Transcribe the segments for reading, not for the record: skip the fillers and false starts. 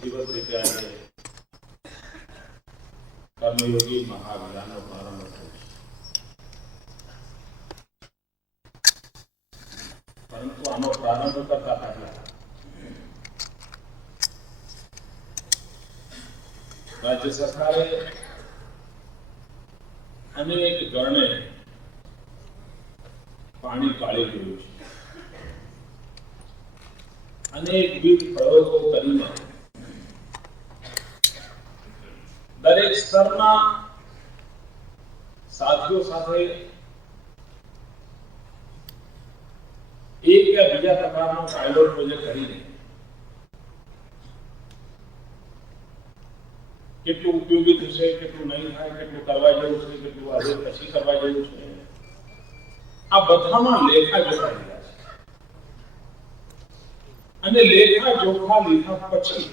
વિધિવત રીતે આજે કર્મયોગી મહાઅભિયાનનો પ્રારંભ થયો છે. પરંતુ આનો પ્રારંભ કરતા પહેલા રાજ્ય સરકારે અનેક ગણે પાણી કાઢી ગયું છે. અનેકવિધ પ્રયોગો કરીને દરેક સ્તરના સાથીઓ સાથે એક કે બીજા પ્રકારનો પાયલોટ પ્રોજેક્ટ કરીને કેટલું ઉપયોગી થશે, કેટલું નહીં થાય, કેટલું કરવા જેવું છે, કેટલું આજે પછી કરવા જેવું છે, આ બધામાં લેખા જોખા લીધા છે. અને લેખા જોખા લીધા પછી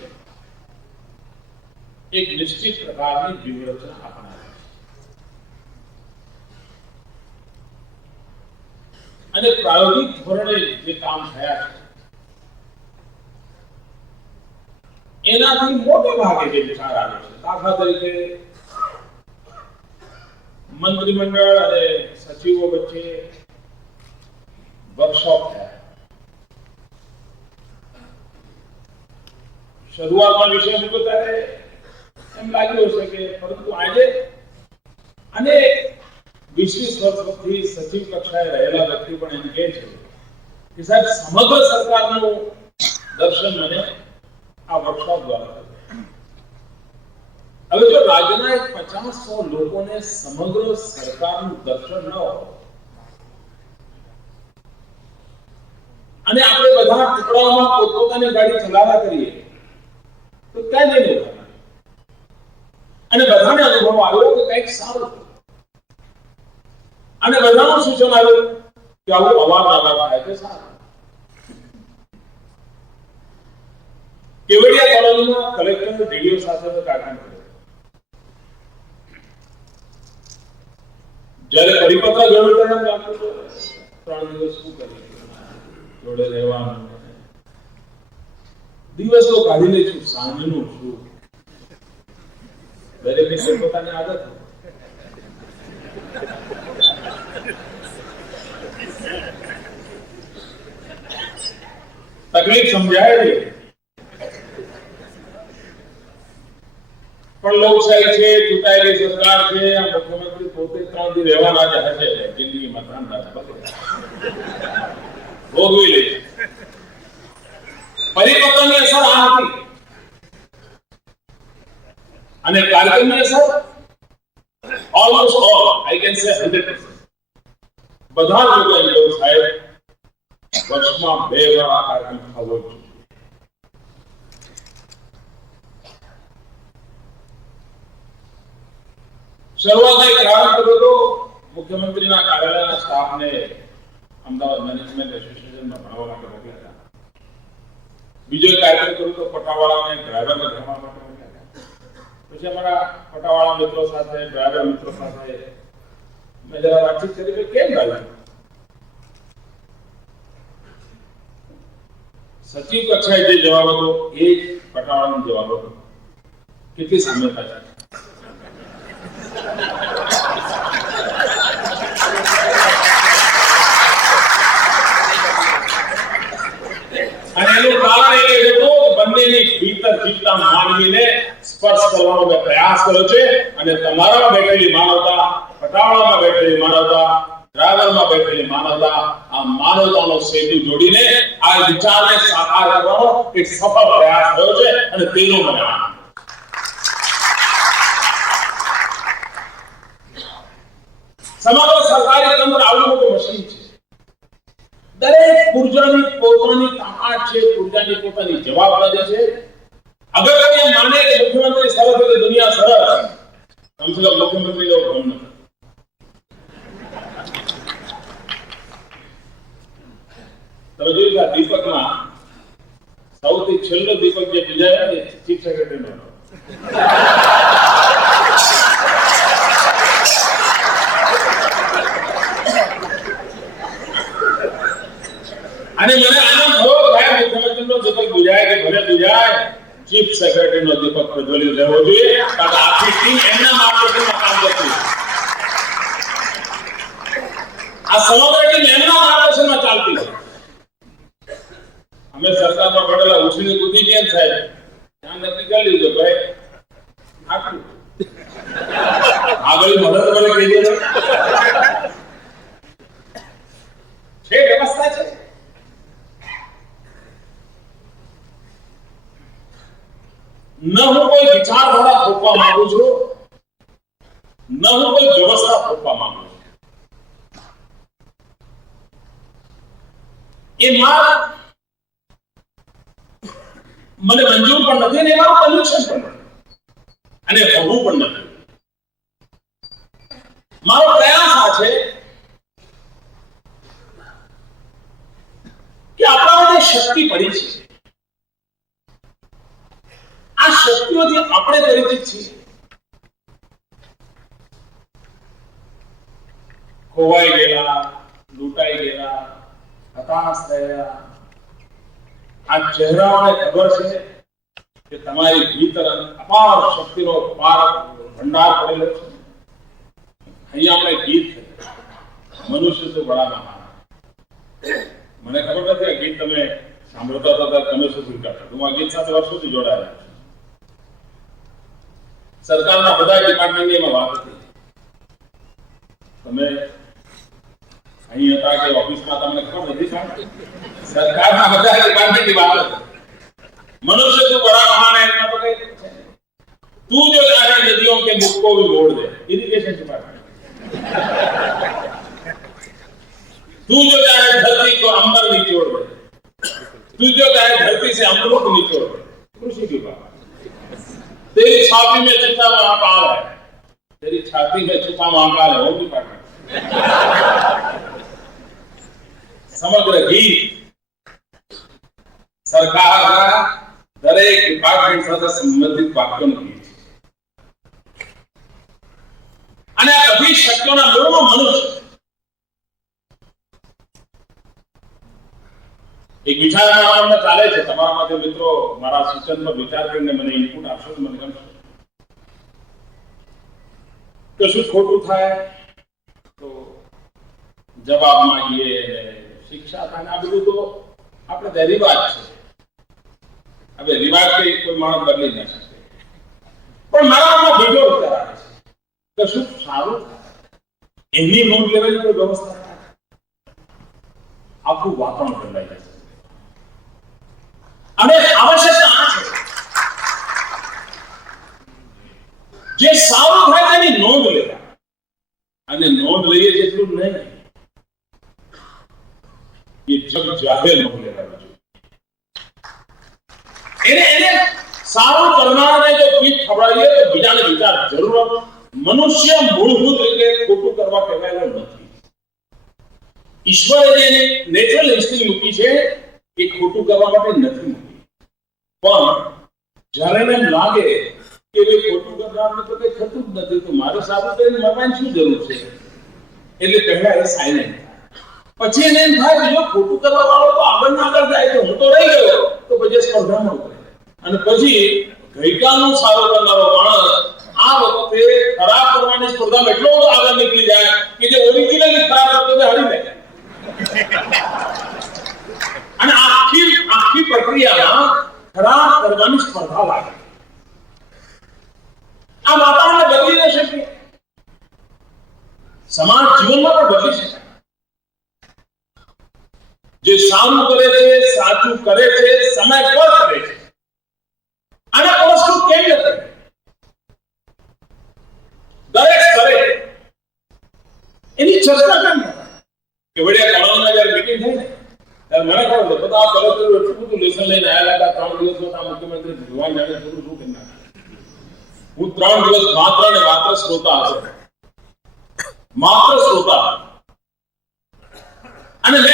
એક નિશ્ચિત પ્રકારની વ્યૂહરચના અપનાવી અને પ્રાયોગિક ધોરણે જે કામ થયા છે એનાથી મોટે ભાગે જે વિચાર આવે છે. દાખલા તરીકે મંત્રીમંડળ અને સચિવો વચ્ચે વર્કશોપ થયા. શરૂઆતમાં વિષય મૂક્યો ત્યારે એમ લાગ્યું હશે કે પરંતુ આજે અને 20 વર્ષથી સચિવ કક્ષાએ રહેલા વ્યક્તિ પણ એમ કહે છે કે સાહેબ સમગ્ર સરકારનું દર્શન મને આ વર્કશોપ દ્વારા થયું. હવે જો રાજ્યના 50-100 લોકોને સમગ્ર સરકારનું દર્શન ન હોય અને આપણે બધા ટુકડાઓમાં પોતપોતાની ગાડી ચલાવ્યા કરીએ તો ક્યાં જઈને ઉભા? અને બધાને અનુભવ આવ્યો કે કંઈક સારું અને બધાનું સૂચન આવ્યું કે આવું અવારનવાર થાય તો સારું. કેવડિયા કોલોનીમાં કલેક્ટર ડીડીઓ સાથે કાર્યક્રમ કર્યો. જ્યારે પરિપત્ર ગયો ત્યારે આપણે 3 દિવસ શું કરીએ, જોડે રહેવાનું, દિવસ તો કાઢી લઈશું, સાંજનું શું, દરેકની પોતાની આદત. તકલીફ સમજાય છે પણ લોકશાહી છે, ચૂંટાયેલી સરકાર છે, આ મુખ્યમંત્રી પોતે 3 દી રહેવાના જ હશે, જિંદગીમાં 3 દાસ ભોગવી લે. પરિપક્વની અસર આ હતી અને કાર્યક્રમની અસર almost all, I can say 100%. બધા લોકો એમ કહ્યું સાહેબ વર્ષમાં 2 વાર આ કાર્યક્રમ થવો જોઈએ. શરૂઆતમાં પ્રારંભ કર્યો તો મુખ્યમંત્રીના કાર્યાલયના સ્ટાફને અમદાવાદ મેનેજમેન્ટ એસોસિએશનમાં ભણવા માટે મોકલ્યા હતા. બીજો એક કાર્યક્રમ કર્યો તો પટાવાળાને ડ્રાઈવરને ભણવા માટે મોકલ્યા હતા. પછી અમારા પટાવાળા મિત્રો સાથે, ડ્રાઈવર મિત્રો સાથે મેં જરા વાતચીત કરી કે કેમ લાગ્યું. સચિવ કક્ષાએ જે જવાબ હતો એ જ પટાવાળાનો જવાબ હતો. કેટલી સામ્યતા છે. અને એનું કારણ એ હતું બંનેની ભીતર જીવતા માનવીને સ્પર્શ કરવાનો મેં પ્રયાસ કર્યો છે. અને તમારામાં બેઠેલી માનવતા, પટાવાળામાં બેઠેલી માનવતા, ડ્રાઈવરમાં બેઠેલી માનવતા, આ માનવતાનો સેતુ જોડીને આ વિચારને સાકાર કરવાનો એક સફળ પ્રયાસ થયો છે અને તેનો મને આનંદ. સમગ્ર સરકારી તંત્ર આવડું મોટું મશીન છે. દરેક પુરજાની પોતાની તાકાત છે, પુરજાની પોતાની જવાબદારી છે. અગર કોઈ એમ માને કે મુખ્યમંત્રી સરસ એટલે દુનિયા સરસ, કમસે કમ મુખ્યમંત્રીનો ભ્રમ નથી. તમે જોયું કે દીપકમાં સૌથી છેલ્લો દીપક જે બીજા ને ચીફ સેક્રેટરીનો અને મને આનંદ થયો કે મુખ્યમંત્રીનો દીપક બુજાય કે ભલે બુજાય ચીફ સેક્રેટરી નો દીપક પ્રજ્વલિત રહેવો જોઈએ, કારણ કે આખી ટીમ એમના માર્ગદર્શનમાં કામ કરતી હોય. આ સમગ્ર ટીમ એમના માર્ગદર્શનમાં ચાલતી હોય. અમે સરકારમાં પડેલા ઉછીની બુદ્ધિ કેમ સાહેબ ધ્યાન નક્કી કરી લીધું ભાઈ આટલું આગળ મદદ કરે કહી દે છે વ્યવસ્થા છે. ન હું કોઈ વિચારધારા થોપવા માંગુ છું, ન હું કોઈ વ્યવસ્થા થોપવા માંગુ છું. એ માર્ગ મને મંજૂર પણ નથી અને એમાં કન્વિક્શન પણ નથી અને હોવું પણ નથી. મારો પ્રયાસ આ છે કે આપણામાં જે શક્તિ પડી છે આ શક્તિઓથી આપણે પરિચિત છીએ. ખોવાઈ ગયેલા, લૂંટાઈ ગયેલા, હતાશ થયેલા આ ચહેરાઓને ખબર છે કે તમારી ભીતર અપાર શક્તિનો પાર ભંડાર પડેલો છે. અહીંયા આપણે ગીત મનુષ્ય તો બડા મહાન. મને ખબર નથી આ ગીત તમે સાંભળતા હતા તમે શું ફીલ કરતા. હું આ ગીત સાથે વર્ષોથી જોડાયેલા છું. સરકારના બધા ડિપાર્ટમેન્ટની એમાં વાત હતી. તમે અહીં હતા કે ઓફિસમાં તમને ખબર નથી પણ સરકારના બધા ડિપાર્ટમેન્ટની વાત હતી. मनुष्य तो बड़ा महान है, इतना तो कहीं तू जो चाहे नदियों के मुख को भी मोड़ दे, इरिगेशन डिपार्टमेंट. तू जो चाहे धरती को अंबर निचोड़ दे, तू जो चाहे धरती से अमृत निचोड़ दे, कृषि विभाग. तेरी छाती में छुपा महाकाल है, तेरी छाती में छुपा महाकाल है, वो डिपार्टमेंट. समग्र गीत सरकार दरेक डिपार्टमेंट સાથે સંબંધિત વાક્યોનું ગીત છે. અને આ બધી શક્તિઓના મૂળમાં મનુષ્ય. એક વિચારણા ચાલે છે. તમારા માટે મિત્રો મારા સૂચન પર વિચાર કરીને મને ઇનપુટ આપશો તો મને ગમશે. કશું ખોટું થાય તો જવાબ માંગીએ, શિક્ષા થાય, આ બધું તો આપણે રિવાજ છે. હવે રિવાજ કોઈ માણસ બદલી ન શકે. પણ મારામાં બીજો વિચાર આવે છે કે શું સારું એની નોંધ લેવાની કોઈ વ્યવસ્થા થાય, આખું વાતાવરણ બદલાઈ જશે. અને આવશ્યકતા આ છે જે સારું થાય તેની નોંધ લેવા. અને નોંધ લઈએ જેટલું નહીં, એ જગ જાહેર નોંધ લેવા જોઈએ. એને સારું કરનારને જો પીઠ ખવડાવીએ તો બીજાને વિચાર જરૂર. મનુષ્ય મૂળભૂત રીતે ખોટું કરવા કહેવાયેલો નથી. ઈશ્વરે જે નેચરલ ઇન્સ્ટિંક્ટ મૂકી છે એ ખોટું કરવા માટે નથી મૂકી. પણ જ્યારે એને લાગે કે એ ખોટું કરનારને તો કંઈ થતું જ નથી, તો મારે સારું કરીને મરવાની શું જરૂર છે, એટલે પહેલા એ સાયલેન્ટ. પછી એને એમ થાય કે જો ખોટું કરવા વાળો તો આગળ જાય તો હું તો રહી ગયો, તો પછી સ્પર્ધામાં ઉતરે. અને પછી ગઈકાલનું સારું કરનારો માણસ આ વખતે ખરાબ કરવાની સ્પર્ધામાં એટલો બધો આગળ નીકળી જાય કે જે ઓરિજિનલી ખરાબ કરતો તે હારી જાય. અને આખી પ્રક્રિયામાં ખરાબ કરવાની સ્પર્ધા લાગે. આ વાતાવરણને બદલી ન શકીએ, સમાજ જીવનમાં પણ બદલી શકે. જે સારું કરે છે, સાચું કરે છે, સમય પર કરે છે, અને પુરસ્કૃત કેવી રીતે દરેક સ્તરે એની ચર્ચા કેમ કે વડિયા કોલોનીમાં જયારે મીટિંગ થઈ ને ત્યારે મને ખબર છે બધા કલેક્ટર એટલું બધું લેસન લઈને આવેલા હતા. 3 દિવસ હતા મુખ્યમંત્રી ભગવાન જાણે થોડું શું કરી નાખે. હું 3 દિવસ માત્ર ને માત્ર શ્રોતા હતો, માત્ર શ્રોતા. અને મેં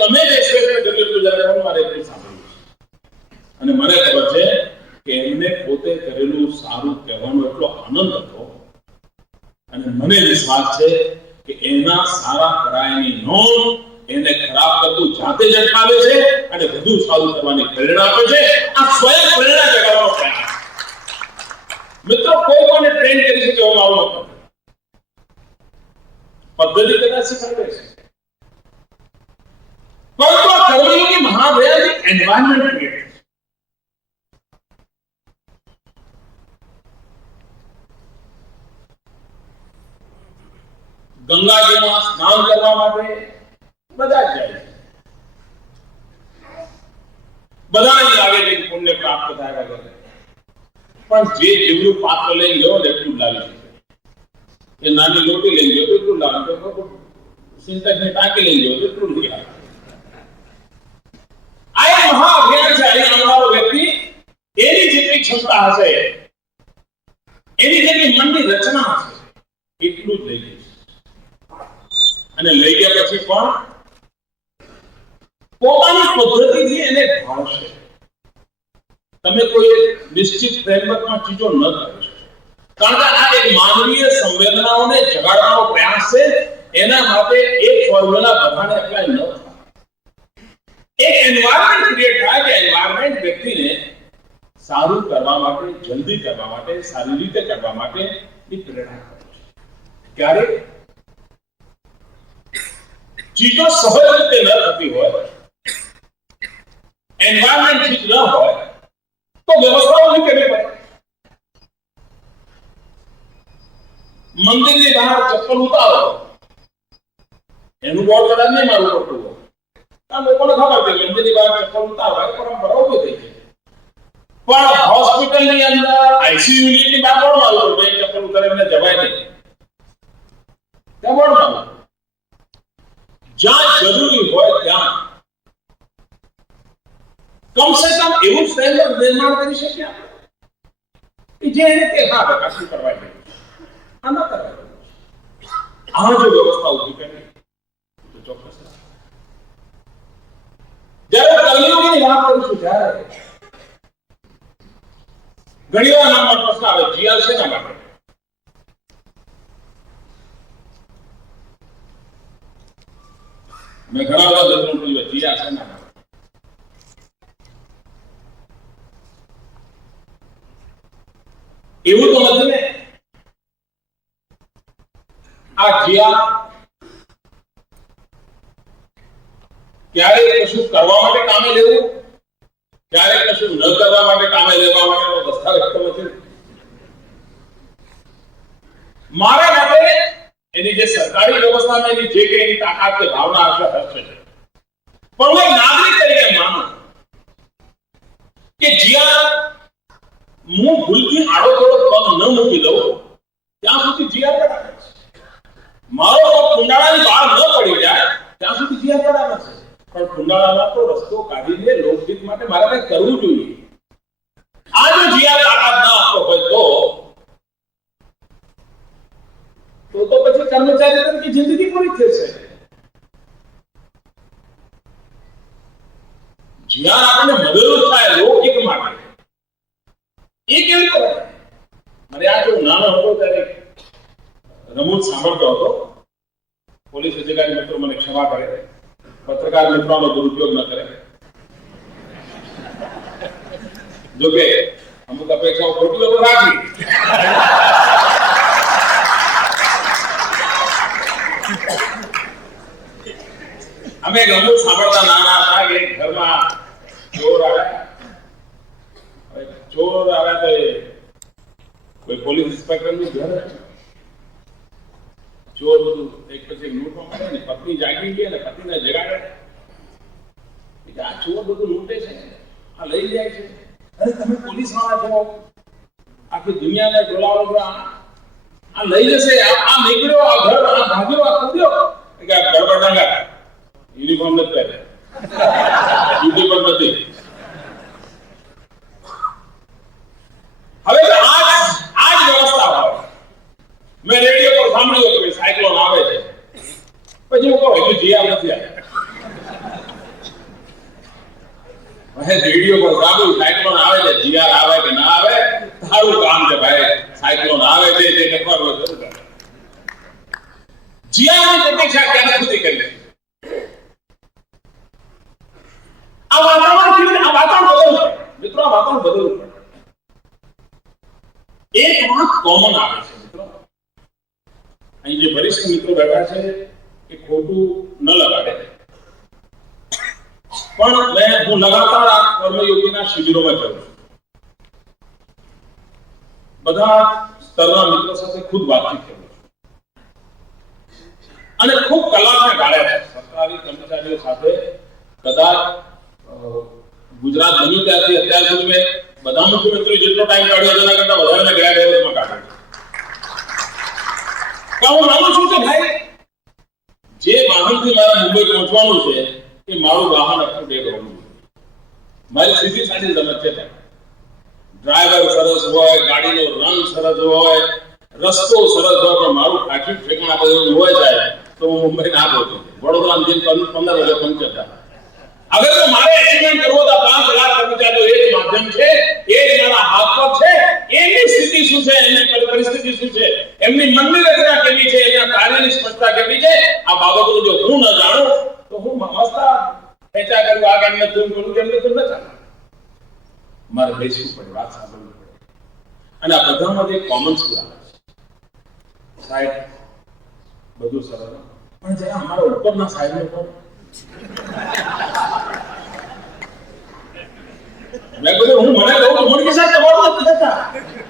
તમે જે શ્રેષ્ઠ કર્યું જયારે મારે એટલું સાંભળ્યું અને મને ખબર છે કે એમને પોતે કરેલું સારું કહેવાનો એટલો આનંદ હતો. અને મને વિશ્વાસ છે કે એના સારા કરાયની નોંધ એને ખરાબ કરતું જાતે જ અટકાવે છે અને વધુ સારું કરવાની પ્રેરણા આપે છે. આ સ્વયં પ્રેરણા જગાવવાનો પ્રયાસ. મિત્રો, કોઈ કોને ટ્રેન કરી શકે એવું મારું મત નથી. પદ્ધતિ કદાચ શીખવાડે છે, પરંતુ આ કર્મયોગી મહાભયાની એન્વાયરમેન્ટ ક્રિએટ. ગંગાજીમાં સ્નાન કરવા માટે બધા જ જાય છે. બધાને લાગે છે કે પુણ્ય પ્રાપ્ત થાય વગેરે, પણ જે જેવડું પાત્ર લઈને ગયો ને એટલું લાવી શકે. એ નાની રોટી લઈને ગયો એટલું લાવે, સિંતકની ટાંકી લઈને ગયો એટલું લઈ આવે. આ એક મહાઅભિયાન છે. અહીં આવનારો વ્યક્તિ એની જેટલી ક્ષમતા હશે, એની જેટલી મનની રચના હશે, એટલું જ લઈ જશે. અને લઈ ગયા પછી પણ પોતાની પદ્ધતિથી એને ઢાળશે. તમે કોઈ નિશ્ચિત ફ્રેમવર્કમાં ચીજો ન કરી શકો, કારણ કે આ એક માનવીય સંવેદનાઓને જગાડવાનો પ્રયાસ છે. એના માટે એક ફોર્મ્યુલા બધાને એપ્લાય ન થાય. એક એન્વાયરમેન્ટ ક્રિએટ થાય કે એન્વાયરમેન્ટ વ્યક્તિને સારું કરવા માટે, જલ્દી કરવા માટે, સારી રીતે કરવા માટે પ્રેરણા કરે છે. ક્યારે ચીજો સહજ રીતે ન થતી હોય, એન્વાયરમેન્ટ ઠીક ન હોય, તો વ્યવસ્થાઓ નહીં કરવી પડે. મંદિરની બહાર ચપ્પલ ઉતારો, એનું બોર્ડ કદાચ નહીં મારું પડતું હોય. આ લોકોને ખબર છે મંદિરની બહાર ચપ્પલ ઉતારવા એ પરંપરા ઉભી થઈ છે. પણ હોસ્પિટલની અંદર આઈસીયુ યુનિટની બહાર બોર્ડ મારું પડતું, ચપ્પલ ઉતારીને જવાય નહીં. ત્યાં બોર્ડ મારું. જ્યાં જરૂરી હોય ત્યાં કમસે કમ એવું સ્ટેન્ડર્ડ નિર્માણ કરી શકીએ કે જે એને કે હા કાશી કરવા જોઈએ, આ ન કરવા જોઈએ. આ જો વ્યવસ્થા ઉભી કરી તો ચોક્કસ. જ્યારે કર્મયોગીની વાત કરું છું, ત્યારે ઘણી વાર નામ પ્રશ્ન આવે, જીઆર છે ના માટે? મેં ઘણા બધા દર્શન કર્યું, જીઆર છે ના માટે? એવું તો નથી ને. આ જીઆર ક્યારેક કશું કરવા માટે કામે લેવું, ક્યારેક કશું ન કરવા માટે કામે લેવા માટેનો દસ્તાવેજ તો નથી. મારા માટે એની જે સરકારી વ્યવસ્થામાં એની જે કે એની તાકાત કે ભાવના હશે હશે, પણ હું નાગરિક તરીકે માનું કે જ્યાં હું ભૂલથી આડો થોડો પગ ન મૂકી દઉં ત્યાં સુધી જીઆર બરાબર છે. મારો પગ કુંડાળાની બહાર ન પડી જાય ત્યાં સુધી જીઆર બરાબર છે. પણ કુંડાળામાં તો રસ્તો કાઢીને લોકહિત માટે મારે કંઈક કરવું જોઈએ. આ જો જીઆર તાકાત ન આપતો હોય તો પછી કર્મચારી તરીકે જિંદગી પૂરી થશે. જીઆર આપણને મદદરૂપ થાય લોકહિત માટે, એ કેવી કરે? મારે આ જો નાનો હતો ત્યારે રમૂજ સાંભળતો હતો. પોલીસ અધિકારી મિત્રો મને ક્ષમા કરે, પત્રકાર મિત્રોનો દુરુપયોગ ન કરે. જોકે અમુક અપેક્ષાઓ ખોટી લોકો રાખી. અમે રમૂજ સાંભળતા નાના હતા કે ઘરમાં ચોર આવ્યા. ચોર આવ્યા તો કોઈ પોલીસ ઇન્સ્પેક્ટર નું ઘર, ચોર બધું એક પછી લૂંટવા મળે ને પત્ની જાગી ગઈ અને પતિને જગાડે. આ ચોર બધું લૂંટે છે, આ લઈ જાય છે. અરે તમે પોલીસ વાળા છો, આખી દુનિયાને ડોલાવો છો, આ લઈ જશે, આ નીકળ્યો, આ ઘર, આ ભાગ્યો, આ કૂદ્યો. કે આ ગરબા ડાંગા યુનિફોર્મ નથી પહેરે, ડ્યુટી પર નથી. હવે આ જ વ્યવસ્થા હોય. મેં રેડિયો પર સાંભળ્યું કે સાયક્લોન આવે છે, પછી હું કહું હજુ જીઆર નથી આવ્યા. રેડિયો પર સાંભળ્યું સાયક્લોન આવે છે, જીઆર આવે કે ના આવે, સારું કામ છે ભાઈ. સાયક્લોન આવે છે તે કરવાનું શરૂ કરે. જીઆરની પ્રતીક્ષા ક્યાં સુધી કરી? આ વાતાવરણ બદલવું પડે મિત્રો, આ વાતાવરણ બદલવું પડે. એક વાત કોમન આવે છે મિત્રો, અહીં જે વરિષ્ઠ મિત્રો બેઠા છે એ ખોટું ન લગાડે, પણ હું લગાતાર આ કર્મયોગીના શિબિરોમાં જાઉં છું. બધા સ્તરના મિત્રો સાથે ખુદ વાતચીત કરું છું અને ખૂબ કલાકને ગાળ્યા છે સરકારી કર્મચારીઓ સાથે. કદાચ ગુજરાત બન્યું ત્યારથી અત્યાર સુધી મેં બધા મુખ્યમંત્રીઓ જેટલો ટાઈમ કાઢ્યો તેના કરતા વધારે ગયા દિવસમાં કાઢ્યો. હું માનું છું કે ભાઈ જે વાહનથી મારે મુંબઈ પહોંચવાનું છે એ મારું વાહન અપ ટુ ડેટ હોવું જોઈએ. મારી સીધી સાડી રમત છે, ડ્રાઈવર સરસ હોય, ગાડીનો રંગ સરસ હોય, રસ્તો સરસ હોય, પણ મારું ટ્રાફિક ઠેકાણા બધું હોય જાય તો હું મુંબઈ ના પહોંચું. વડોદરામાં જઈને 15 વાગે પંચર થાય. અગર તો મારે એક્સિડન્ટ કરવો તો 5 લાખ કર્મચારીઓ એ જ માધ્યમ છે, એ જ મારા હાથ પર છે. એમની સ્થિતિ શું છે, એમની પરિસ્થિતિ શું છે, એમની મનની રચના કેવી છે, એમના કાર્યની સ્પષ્ટતા કેવી છે, આ બાબતો જો હું ન જાણું તો હું મસ્તા ખેંચા કરું, આ કેમ નથી કરું, કેમ નથી ન ચાલે. મારે બેસવું પડે, વાત સાંભળવી પડે. અને આ બધામાં જે કોમન સ્કૂલ આવે છે સાહેબ, બધું સરળ, પણ જરા અમારા ઉપરના સાહેબ ને પણ મેં કહ્યું હું મને કહું તો મને સાહેબ તમારું નથી થતા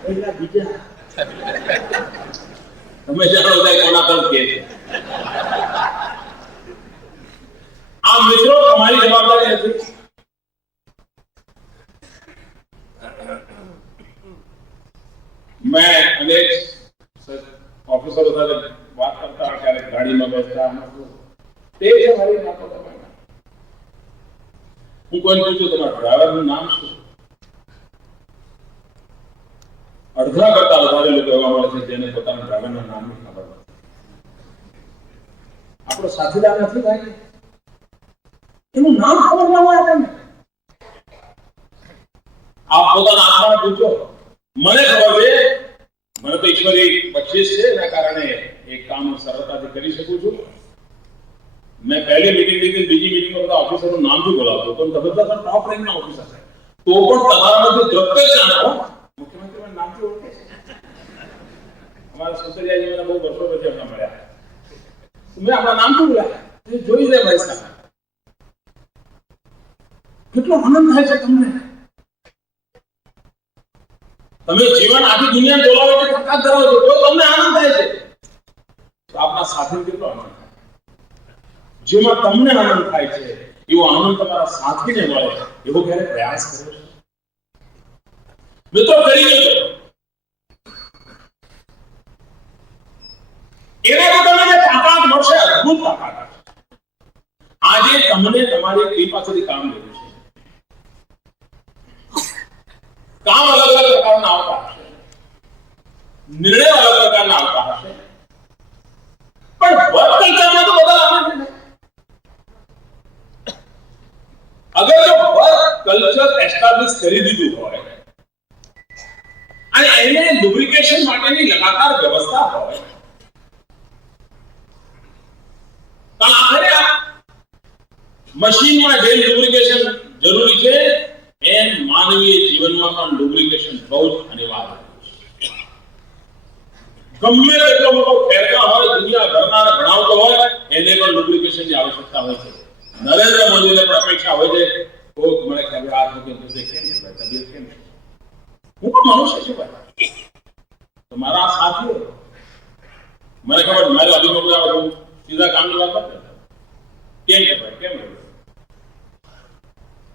એટલા બીજા તમે જાણો થાય કોના તરફ કે છે. આ મિત્રો તમારી જવાબદારી નથી. મેં અનેક ઓફિસરો સાથે વાત કરતા, ક્યારેક ગાડીમાં બેસતા, તે છે મારી નાતો તમારી. હું કોઈને પૂછું તમારા ડ્રાઈવરનું નામ શું, અડધા કરતા વધારે લોકો એવા મળે છે જેને પોતાના ડ્રાઈવરના નામની ખબર નથી. આપણો સાથીદાર નથી ભાઈ, એનું નામ ખબર ના હોય આપણને. આપ પોતાના આત્માને પૂછો. મને ખબર છે, મને તો ઈશ્વરી બક્ષિસ છે, એના કારણે એક કામ સરળતાથી કરી શકું છું. મેં પહેલી મીટિંગ લીધી, બીજી મીટિંગ બધા ઓફિસરનું નામ થી બોલાવતો તો બધા ટોપ રેન્કના ઓફિસર છે, તો પણ તમારામાંથી દ્રષ્ટે જાણો મુખ્યમંત્રી નામથી ઓળખે છે. અમારા સુતરિયાજી મને બહુ વર્ષો પછી હમણાં મળ્યા, મેં આપણા નામથી બોલાવ્યા, જોઈ લે ભાઈ સાહેબ, કેટલો આનંદ થાય છે તમને. તમે જીવન આખી દુનિયા બોલાવો કે તાકાત ધરાવો છો તો તમને આનંદ થાય છે, તો આપના સાથીને કેટલો આનંદ થાય. જેમાં તમને આનંદ થાય છે એવો આનંદ તમારા સાથીને મળે એવો ક્યારે પ્રયાસ કર્યો છે મિત્રો? કરી જજો. એના તો તમને જે તાકાત મળશે, અદ્ભુત તાકાત. આજે તમને તમારી કઈ પાસેથી કામ લેવું છે, કામ અલગ અલગ પ્રકારના આવતા હશે, નિર્ણય અલગ પ્રકારના આવતા હશે, પણ વર્ક કલ્ચરમાં તો બધા આવે છે. અગર જો વર્ક કલ્ચર એસ્ટાબ્લિશ કરી દીધું હોય અને એને લુબ્રિકેશન માટેની લગાતાર વ્યવસ્થા હોય, તો આખરે આ મશીનમાં જે લુબ્રિકેશન જરૂરી છે એમ માનવીય જીવનમાં પણ લુબ્રિકેશન બહુ જ અનિવાર્ય છે. ગમે તેટલો મોટો ફેરફાર હોય, દુનિયા ઘરના ભણાવતો હોય, એને પણ લુબ્રિકેશનની આવશ્યકતા હોય છે. નરેન્દ્ર મોદીને પણ અપેક્ષા હોય છે કોક મને ખબર આ કે કેમ છે, તબિયત કેમ છે. હું પણ મનુષ્ય છું ભાઈ, તો મારા સાથીઓ મને ખબર મારી અભિમુખ આવે તો સીધા કામની વાત નથી કરતા. કેમ છે ભાઈ, કેમ છે,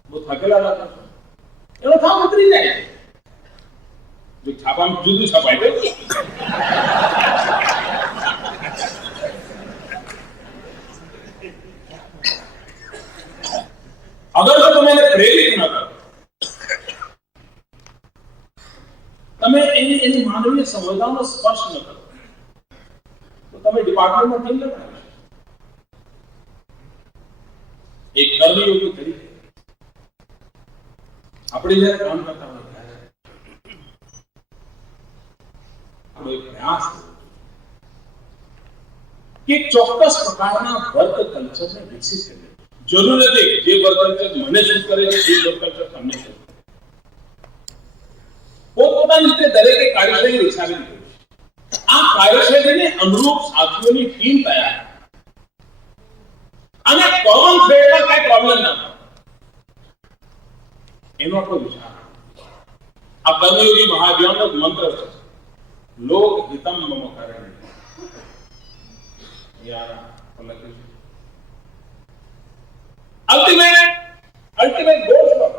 બહુ થાકેલા લાગતા છો, એનો થાક ઉતરી જાય. જો છાપામાં જુદું છપાય તો અગર જો તમે એને પ્રેરિત ન કરો, તમે એની માનવીય સંવેદનાનો સ્પર્શ ન કરો, તો તમે ડિપાર્ટમેન્ટમાં કેમ ન બનાવી શકો? એક કર્મયોગી તરીકે આપણે જ્યારે કામ કરતા હોય ત્યારે આપણો એક પ્રયાસ કે ચોક્કસ પ્રકારના વર્ક કલ્ચરને વિકસિત કરીએ. જરૂર નથી જે વર્તન છે મને શું કરે છે એ વર્તન છે તમને શું પોતપોતાની રીતે દરેકે કાર્યશૈલી વિકસાવી છે. આ કાર્યશૈલીને અનુરૂપ સાથીઓની ટીમ તૈયાર અને કોમન થ્રેડમાં કઈ પ્રોબ્લેમ ના એનો કોઈ વિચાર. આ કર્મયોગી મહાજનનો મંત્ર છે લોક હિતમ મમ કરે યાર લખ્યું છે. ultimate goal for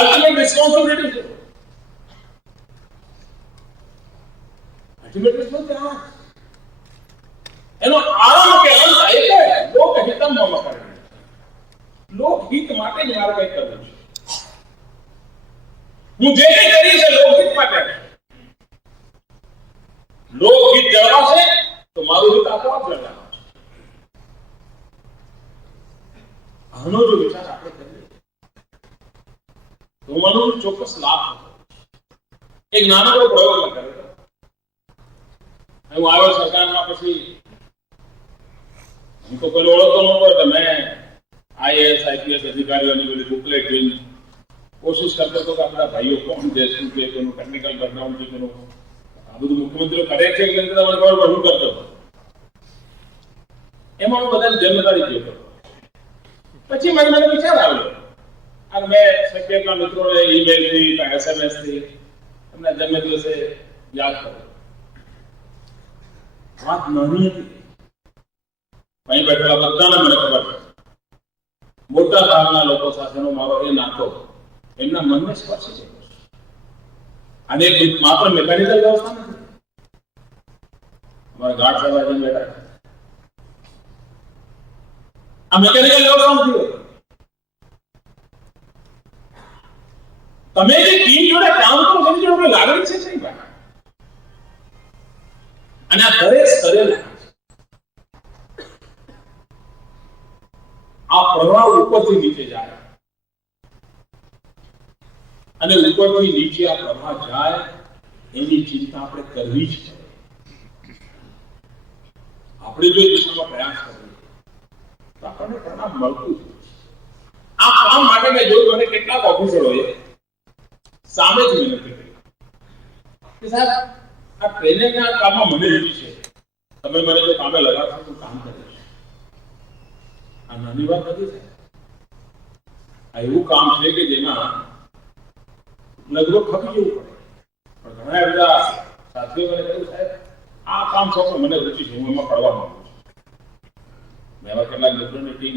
ultimate responsibility છે. ultimate responsibility એનો આરંભ કે અંત એક છે લોક હિતમ મમ કરે. લોકહિત માટે જ મારે કંઈ કરવું છે. હું જે કંઈ કરી છે લોકહિત માટે. લોકહિત જળવાશે તો મારું હિત આપોઆપ જળવાશે. આનો જો વિચાર આપણે કરીએ તો મને ચોક્કસ લાભ થતો. એક નાનકડો પ્રયોગ મેં કર્યો. હું આવ્યો સરકારમાં પછી હું તો પેલો ઓળખતો નહોતો એટલે મેં આઈએએસ આઈપીએસ અધિકારીઓની બધી બુકલેટ જોઈને કોશિશ કરતો હતો કે આપણા ભાઈઓ કોણ છે શું છે કોનું ટેકનિકલ બેકગ્રાઉન્ડ છે કોનું આ બધું મુખ્યમંત્રીઓ કરે છે એટલે મને ખબર પડે હું કરતો હતો. એમાં હું બધાને જન્મદારી જોતો. પછી મને વિચાર આવ્યો અને મેં સેક્રેટરીના મિત્રોને ઈમેલથી એસએમએસથી એમના જન્મદિવસે યાદ કર્યો. વાત નાની હતી. અહીં બેઠેલા બધાને મને ખબર છે મોટા ભાગના લોકો સાથેનો મારો એ નાતો એમના મનને સ્પર્શી છે. અને માત્ર મેકેનિકલ વ્યવસ્થા નથી. અમારા ગાઢ સાહેબ બેઠા આ મેકેનિકલ વ્યવસ્થા નથી. તમે જે ટીમ જોડે કામ કરો છો એની જોડે લાગણી છે નહીં ભાઈ. અને આ દરેક સ્તરે આ પ્રવાહ ઉપરથી નીચે જાય અને ઉપરથી નીચે આ પ્રવાહ જાય એની ચિંતા આપણે કરવી જ પડે. આપણે જો દિશામાં પ્રયાસ કરીએ તો આપણને પરિણામ મળતું છે. આ કામ માટે મેં જોયું મને કેટલાક ઓફિસરોએ સામે જ વિનંતી કરી કે સાહેબ આ ટ્રેનિંગના કામમાં મને રૂચિ છે, તમે મને જો કામે લગાવશો તો કામ કરીશ. આ નાની વાત નથી સાહેબ. આ એવું કામ છે કે જેમાં લગભગ ખપી જવું પડે. પણ ઘણા બધા સાથીઓ મને કહ્યું સાહેબ આ કામ સોંપો મને રૂચિ છે, હું એમાં પડવા માંગુ છું. મેં એવા કેટલાક મિત્રોની ટીમ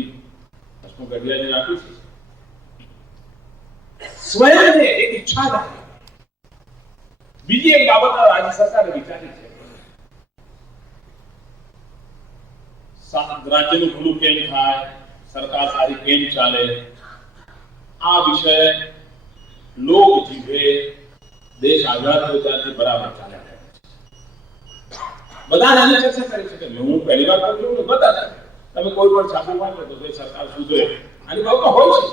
હસમુખ ગઢિયાને આપી છે. સ્વયં એક ઈચ્છા રાખી. બીજી એક બાબત રાજ્ય સરકારે વિચારી છે રાજ્યનું ભલું કેમ થાય, સરકાર સારી કેમ ચાલે, આ વિષય લોક જીવે દેશ આઝાદ થયો ત્યારથી બરાબર ચાલ્યા કરે છે. બધા આની ચર્ચા કરી શકે. હું પહેલી વાર કરું છું બધા ચાલે. તમે કોઈ પણ છાપું વાંચો તો તે સરકાર સુધરે આની બાબત હોય છે.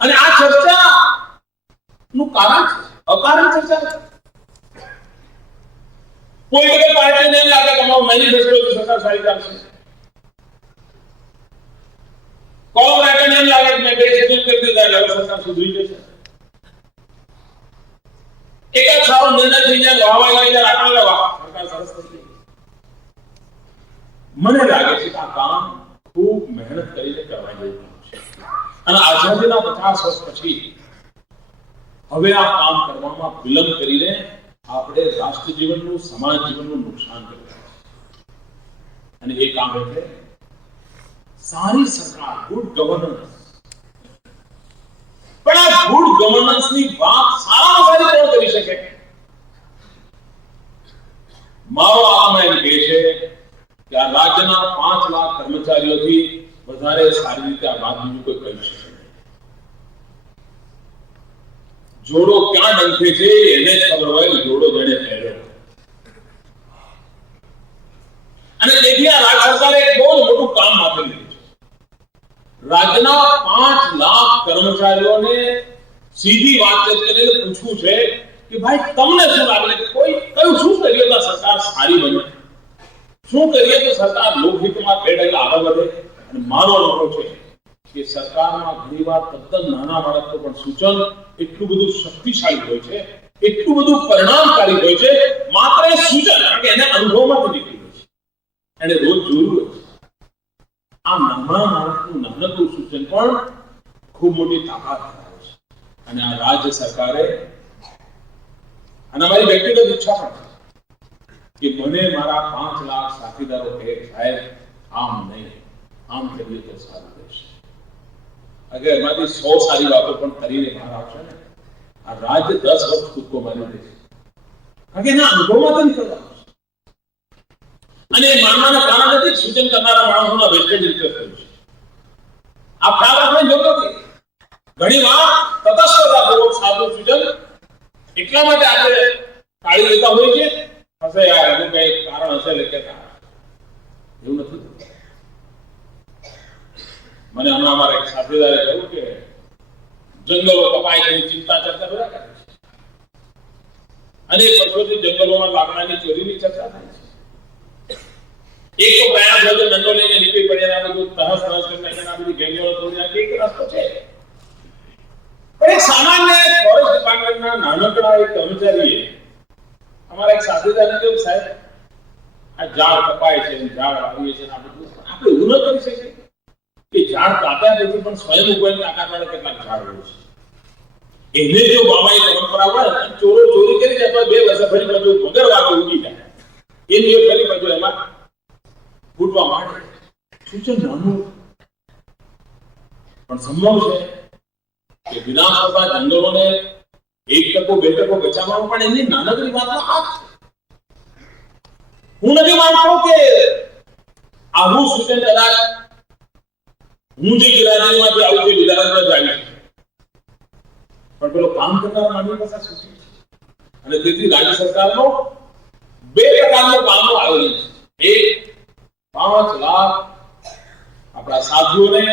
અને આ ચર્ચા નું કારણ છે અકારણ ચર્ચા. પોલિટિકલ પાર્ટીને એમ લાગે કે અમારું મેનિફેસ્ટો સરકાર સારી ચાલશે. કોંગ્રેસને એમ લાગે કે મેં બે સેશન કરી દીધા એટલે સરકાર સુધરી જશે. એક સારો નિર્ણય થઈ જાય વાવાઈ લઈ જાય આપણે લેવા સરકાર સરસ થઈ ગઈ. મને લાગે છે કે આ કામ ખૂબ મહેનત કરીને કરવા જેવું છે. અને આઝાદીના 50 વર્ષ પછી હવે આ કામ કરવામાં વિલંબ કરીને આપણે રાષ્ટ્ર જીવનનું સમાજ જીવનનું નુકસાન કરી રહ્યા છીએ. અને એ કામ એટલે સારી સરકાર, ગુડ ગવર્નન્સ. પણ આ ગુડ ગવર્નન્સ ની વાત સારામાં સારી કોણ કરી શકે? મારો આત્મા એમ કહે છે કે આ રાજ્યના 5 લાખ કર્મચારીઓથી વધારે સારી રીતે આ વાત બીજું કોઈ કરી શકે નહીં. જોડો ક્યાં ડંખે છે એને જ ખબર હોય જોડો જેને પહેર્યો. અને તેથી આ રાજ્ય સરકારે એક બહુ મોટું કામ આપી દીધું છે. રાજ્યના 5 લાખ કર્મચારીઓને સીધી વાતચીત કરીને પૂછવું છે કે ભાઈ તમને શું લાગે છે કોઈ કયું શું કર્યું તો સરકાર સારી બને, શું કરીએ તો સરકાર લોકહિતમાં બે ડગલા આગળ વધે. અને મારો અનુભવ છે કે સરકારમાં ઘણીવાર તદ્દન નાના માણસનું પણ સૂચન એટલું બધું શક્તિશાળી હોય છે, એટલું બધું પરિણામકારી હોય છે, માત્ર એ સૂચન, કારણ કે એને અનુભવમાંથી નીકળી હોય છે, એને રોજ જોયું હોય છે. આ નાના માણસનું નાનકડું સૂચન પણ ખૂબ મોટી તાકાત ધરાવે છે. અને આ રાજ્ય સરકારે, અને અમારી વ્યક્તિગત ઈચ્છા પણ છે કે મને મારા 5 લાખ સાથીદારો કહે, સાહેબ આમ નહીં, આમ કરીએ તો સારું રહેશે. અગર એમાંથી 100 સારી વાતો પણ કરીને બહાર આવશે ને, આ રાજ્ય 10 વર્ષ કૂદકો મારી દેશે. કારણ કે એના અનુભવમાં નીકળવા અને એ માનવાના કારણે સૂચન કરનારા માણસોના વેસ્ટેજ ઇન્ટરેસ્ટ થયું છે. આ ખ્યાલ રાખવાની જરૂર નથી. ઘણી વાર તટસ્થતાપૂર્વક સાદું સૂચન એટલા માટે આપણે ટાળી લેતા હોય છે, હશે યાર એનું કઈ કારણ હશે એટલે કહેતા, એવું નથી. મને હમણાં અમારા એક સાથીદારે કહ્યું કે જંગલો કપાય તેની ચિંતા ચર્ચા બધા કરે છે. અનેક વર્ષોથી જંગલોમાં લાકડાની ચોરીની ચર્ચા થાય છે. એક તો પ્રયાસ હતો દંડો લઈને નીકળી પડ્યા, બધું તહસ નહસ કરી નાખ્યા, બધી ગેંગો તોડી નાખી, એક રસ્તો છે. પણ એક સામાન્ય ફોરેસ્ટ ડિપાર્ટમેન્ટના નાનકડા એક કર્મચારીએ અમારા એક સાથીદારને કહ્યું, સાહેબ આ ઝાડ કપાય છે, ઝાડ વાવીએ છે, આપણે એવું ન કરી શકીએ કે ઝાડ કાપ્યા પછી પણ સ્વયં ઉગવાની તાકાત વાળા કેટલાક ઝાડ હોય છે. એને જો વાવવાની પરંપરા હોય, ચોરો ચોરી કરી જાય તો 2 વર્ષ ફરી પાછું વગર વાગે ઉગી જાય, એની ફરી પાછું એમાં ફૂટવા માંડે. સૂચન નાનું પણ સંભવ છે કે વિનાશ થતા જંગલોને 1% 2% બચાવવાનું પણ એની નાનકડી વાતમાં હાથ છે. હું નથી માનતો કે આવું સૂચન કદાચ હું જે ગિરાજીમાંથી આવું છે વિધાનસભા જાણી છે, પણ પેલો કામ કરનાર માનવી પાસે સૂચન છે. અને તેથી રાજ્ય સરકારનો 2 પ્રકારનું કામનું આયોજન છે. એક, 5 લાખ આપણા સાથીઓને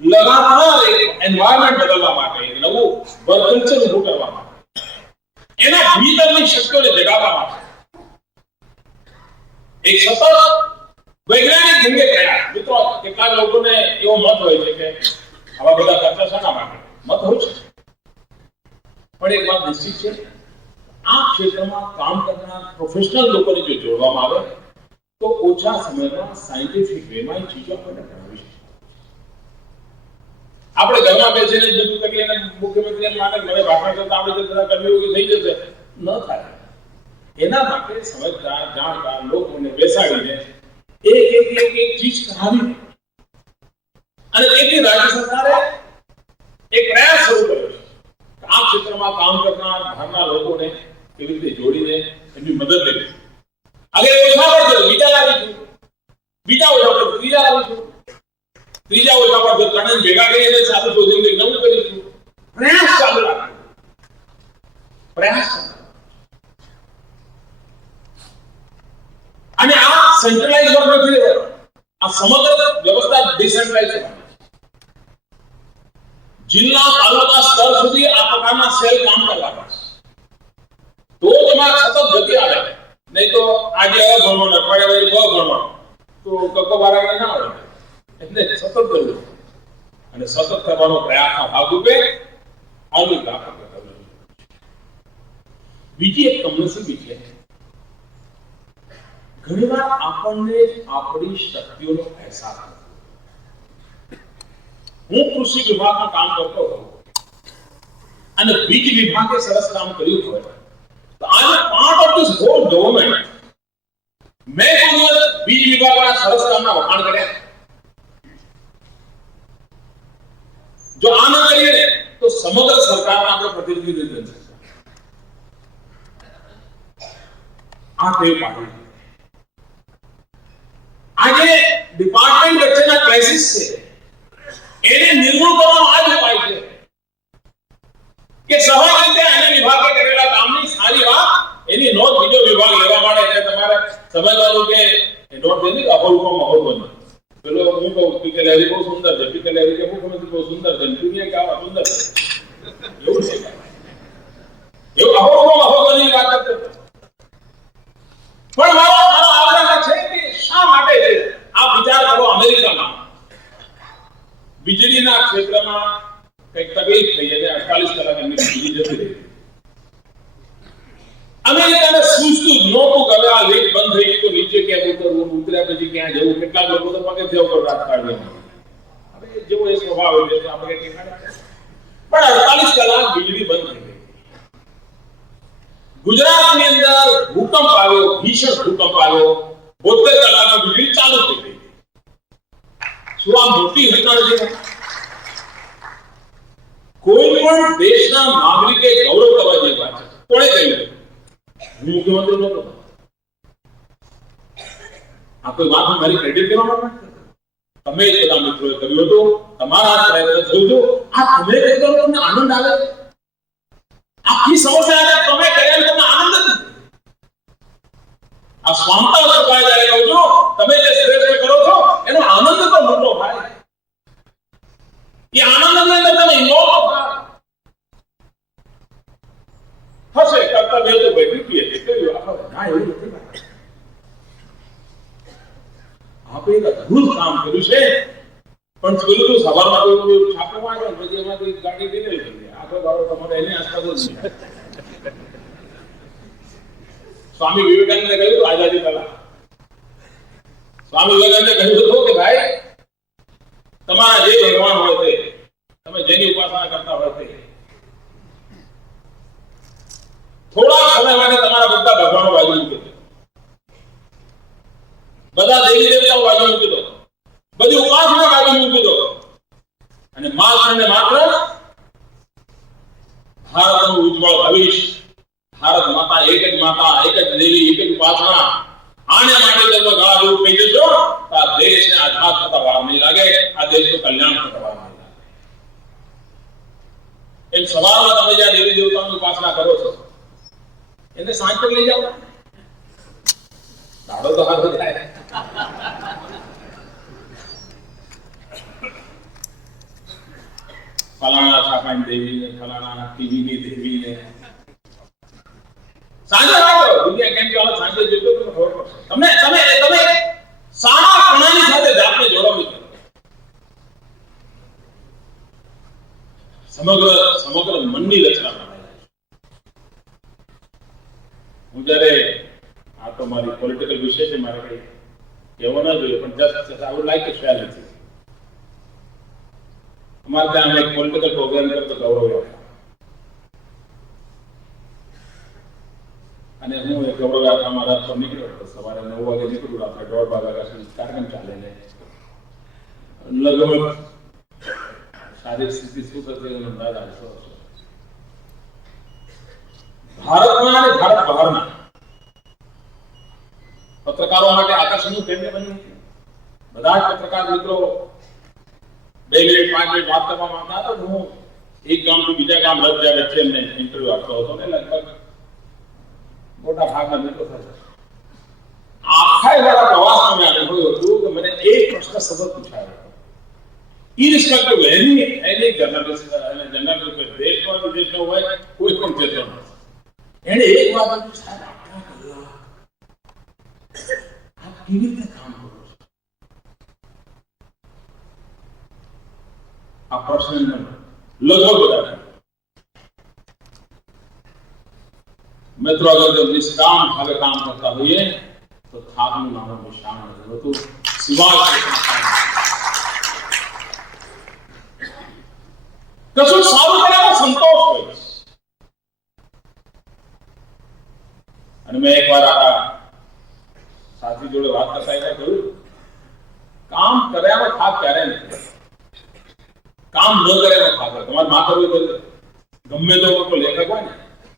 લગાતાર એક એન્વાયરમેન્ટ બદલવા માટે, નવું વર્ક કલ્ચર ઊભું કરવા માટે, એના ભીતરની શક્તિઓને જગાવવા માટે એક સતત વૈજ્ઞાનિક ઢંગે પ્રયાસ. મિત્રો, કેટલાક લોકોને એવો મત હોય છે કે આવા બધા ખર્ચા શાના માટે? મત હોય છે, પણ એક વાત નિશ્ચિત છે, આ ક્ષેત્રમાં કામ કરનાર પ્રોફેશનલ લોકોને જો જોડવામાં આવે તો ઓછા સમયમાં સાયન્ટિફિક વેમાં ચીજો આપણને બનાવી શકે. આપણે ઘરમાં બેસીને બધું કરીએ અને મુખ્યમંત્રી એમ માને મને ભાષણ કરતા આપણે જે બધા કર્મીઓ થઈ જશે, ન થાય. એના માટે સમજદાર જાણકાર લોકોને બેસાડીને એક ચીજ કરાવી. અને તેથી રાજ્ય સરકારે એક પ્રયાસ શરૂ કર્યો છે કે આ ક્ષેત્રમાં કામ કરનાર બહારના લોકોને કેવી રીતે જોડીને એમની મદદ લેવી. અગર ઓછા પડશે તો બીજા લાવીશું, બીજા ઓછા પડશે ત્રીજા લાવીશું, ત્રીજા ઓછા પડશે ત્રણે ભેગા કરીને સારું શોધીને નવું કરીશું. પ્રયાસ ચાલુ રાખો, પ્રયાસ ચાલુ. અને આ સેન્ટ્રલાઇઝ વર્ક નથી રહેવાનો, આ સમગ્ર વ્યવસ્થા ડિસેન્ટ્રલાઇઝ કરવાની. જિલ્લા તાલુકા સ્તર સુધી આ પ્રકારના સેલ કામ કરવા પડશે, તો જ એમાં સતત ગતિ આવે. નહીં તો આજે ભણવાનું, અઠવાડિયા પછી ભણવાનું, તો કક્કો બારાને ના આવે. એટલે સતત કરવું અને સતત કરવાનો પ્રયાસના ભાગરૂપે આવી રાખો. બીજી એક કમનસીબી છે, ઘણીવાર આપણને આપણી શક્તિઓનો અહેસાસ નથી. હું કૃષિ વિભાગમાં કામ કરતો હતો અને વીજ વિભાગે સરસ કામ કર્યું હોય તો આજે part of this hall government મેં કોઈ વીજ વિભાગના સરસ કામના વખાણ કર્યા. જો આ ન કરીએ તો સમગ્ર સરકારના આપણે પ્રતિનિધિ નથી. આ ટેવ પાડી. આજે ડિપાર્ટમેન્ટ વચ્ચેના ક્રાઇસિસ છે એને નિર્મૂળ કરવાનો આ જ ઉપાય છે કે સહજ રીતે અન્ય વિભાગે કરેલા કામની સારી વાત એની નોંધ બીજો વિભાગ લેવા માંડે. એટલે તમારે સમજવાનું કે નોંધ લેવી અપૂર્વ માહોલ બને. પેલો હું કહું પીકે લેરી બહુ સુંદર છે, પીકે લેરી કે મુખ્યમંત્રી બહુ સુંદર છે, દુનિયા કે આવા સુંદર છે, એવું છે. એવું અપૂર્વ માહોલ બની વાત કરતો. પણ મારો આગ્રહ છે કે વિચાર કરો, અમેરિકામાં વીજળીના ક્ષેત્રમાં કંઈક તકલીફ થઈ જાય, 48 કલાક એમની વીજળી જતી રહી. અમેરિકાને સૂઝતું જ નહોતું કે હવે આ લીક બંધ થઈ ગઈ તો નીચે ક્યાં ઉતરવું, ઉતર્યા પછી ક્યાં જવું. કેટલાક લોકો તો પગથિયા ઉપર રાજકારણી હવે જેવો એ સ્વભાવ હોય છે આપણે ઠેકાણે. પણ 48 કલાક વીજળી બંધ થઈ ગઈ. ગુજરાતની અંદર ભૂકંપ આવ્યો, ભીષણ ભૂકંપ આવ્યો, 72 કલાકમાં વીજળી ચાલુ થઈ ગઈ. શું આ મોટી ઘટના છે? કોઈ પણ દેશના નાગરિકે ગૌરવ કરવા જેવી વાત છે. કોણે કહ્યું? મુખ્યમંત્રી નહોતો. આ કોઈ વાત મારી ક્રેડિટ કરવા માટે તમે જ બધા મિત્રોએ કર્યું હતું, તમારા પ્રયત્ન થયું હતું. આ તમે કર્યું તમને આનંદ આવે? આખી સમસ્યા તમે કર્યા તમને આનંદ નથી? આ સ્વાંતા સુખાય ત્યારે કહું છું, તમે જે શ્રેષ્ઠ કરો છો એનો આનંદ તો મોટો થાય. એ આનંદની અંદર તમે ઇન્વોલ્વ હશે. કર્તવ્ય તો ભાઈ દીકરીએ કર્યું, આપણે ના એવું નથી. આપણે એક અદભુત કામ કર્યું છે. પણ પેલું તો સવારમાં કોઈ છાપો માર્યો પછી એમાંથી ગાડી નીકળી ગઈ. આખો દાડો તમારે એની આસપાસ જ નહીં. સ્વામી વિવેકાનંદે કહ્યું આઝાદી પહેલા, સ્વામી વિવેકાનંદે કહ્યું હતું કે ભાઈ તમારા જે ભગવાન હોય તે, તમે જેની ઉપાસના કરતા હોય તે, થોડા સમય માટે તમારા બધા ભગવાનો બાજુ મૂકી દો, બધા દેવી દેવતાઓ બાજુ મૂકી દો, બધી ઉપાસના બાજુ મૂકી દો, અને માત્ર ને માત્ર ભારતનું ઉજ્જવળ ભવિષ્ય, ભારત માતા એક જ માતા, એક જ દેવી, એક જ ઉપાસના, આને માટે જો ગળા રૂપ થઈ જશો તો આ દેશને આઝાદ થતા વાર નહીં લાગે, આ દેશનું કલ્યાણ થતા વાર નહીં લાગે. એમ સવારમાં તમે જ્યાં દેવી દેવતાઓની ઉપાસના કરો છો એને સાંજ પર લઈ જાઓ, દાડો તો હાથ જાય. ફલાણા છાપાની દેવી ને ફલાણા ટીવીની દેવી ને સાંજે આવો. દુનિયા કેમ કે સાંજે જોતો તો ખબર પડશે તમને. તમે સારા પ્રણાલી સાથે જાતને જોડવી કરો. સમગ્ર મનની રચના થાય. હું જ્યારે આ તો મારી પોલિટિકલ વિષય છે, મારે કઈ કહેવું ના જોઈએ, પણ just I would like to share with you. અમારે ત્યાં એક પોલિટિકલ પ્રોગ્રામ કરતો ગૌરવ હતા, અને હું એ ગૌરવ યાત્રામાં રાત પર નીકળ્યો હતો. સવારે 9 વાગે નીકળ્યું, રાત્રે 1:30 વાગ્યા સુધી કાર્યક્રમ ચાલે ને લગભગ શારીરિક સ્થિતિ શું થશે એનો અંદાજ આવતો હશે. ભારતના અને ભારત બહારના પત્રકારો માટે આકર્ષણનું કેન્દ્ર બન્યું. બધા જ પત્રકાર મિત્રો 2 મિનિટ 5 મિનિટ વાત કરવા માંગતા હતા. હું એક ગામથી બીજા ગામ રજ્યા વચ્ચે એમને ઇન્ટરવ્યુ આપતો હતો ને લગભગ મોટા ભાગના મિત્રો થશે. આખા એવા પ્રવાસમાં મેં અનુભવ્યું હતું કે મને એક પ્રશ્ન સતત પૂછાયો હતો. ઇરરિસ્પેક્ટિવ એની જર્નલિસ્ટ અને જર્નલિસ્ટ દેશનો વિદેશનો હોય કોઈ પણ ક્ષેત્રનો, એને એક વાત પૂછાય, આપ કેવી રીતે કામ કરો છો? આ પ્રશ્ન લગભગ બધા મિત્રો અગર જો નિષ્કામ ભાવે કામ કરતા હોઈએ તો થાકનું નામ નિશાન નથી હોતું, સિવાય કશું સારું કર્યામાં સંતોષ હોય. અને મેં એકવાર આ સાથી જોડે વાત કરતા એને કહ્યું, કામ કર્યામાં થાક ક્યારે નથી, કામ ન કર્યામાં થાક. તમારે માં કરવું તો ગમે તો લેખક હોય ને,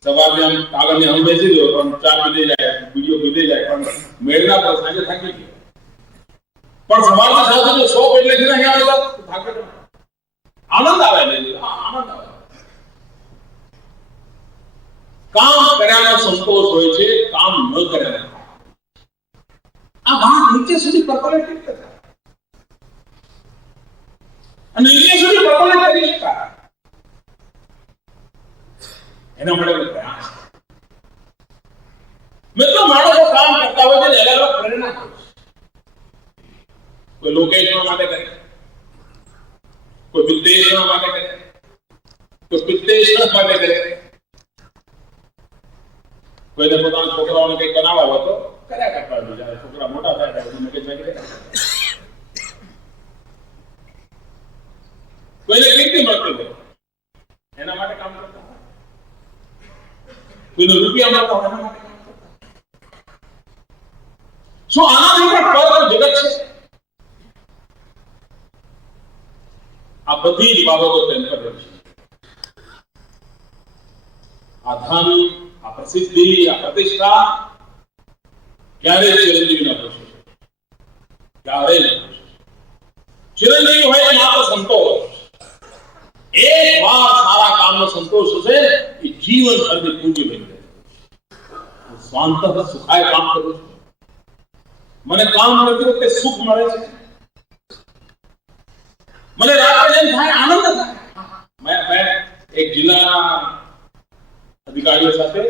સવારે આમ કાગળને હમ બેસી દો પણ ચા પીધી જાય, વિડીયો પીધી જાય, પણ મેળના પર સાંજે થાકી ગયો. પણ સવારના સાંજે 100 પેટ લખીને અહીંયા આવ્યો તો થાકે ન. આનંદ આવે ને, આનંદ આવે. કામ કર્યાનો સંતોષ હોય છે, કામ ન કર્યાનો. આ વાત નીચે સુધી પરકોલેટ કરી શકાય અને નીચે સુધી પરકોલેટ કરી શકાય. એના માટે પ્રયાસ. મિત્રો માણસો કામ કરતા હોય છે, અલગ અલગ પ્રેરણા હોય છે. કોઈ લોકેશનો માટે કરે, કોઈ વિદ્દેશનો માટે કરે, કોઈ પિત્તેશનો માટે કરે, કોઈને પોતાના છોકરાઓને કંઈક બનાવવા હોય તો કર્યા કરતા હોય, જ્યારે છોકરા મોટા થાય ત્યારે મગજમાં કરે, કોઈને કીર્તિ મળતી હોય એના માટે કામ કરતા હોય, કોઈને રૂપિયા મળતા હોય એના માટે કામ કરતા હોય. શું આનાથી પણ પર જગત છે? આ બધી જ બાબતો ટેમ્પરરી છે. આ ધન, આ પ્રસિદ્ધિ, આ પ્રતિષ્ઠા ક્યારેય ચિરંજીવી ન થશે, ક્યારેય ન થશે. ચિરંજીવી હોય માત્ર સંતોષ. એક વાર સારા કામનો સંતોષ હશે એ જીવન ભરની પૂંજી બની જાય. સ્વાંતઃ સુખાય કામ કરું છું, મને કામ કરતી વખતે સુખ મળે છે, મને રાત્રે જેમ થાય આનંદ થાય. મેં એક જિલ્લાના અધિકારીઓ સાથે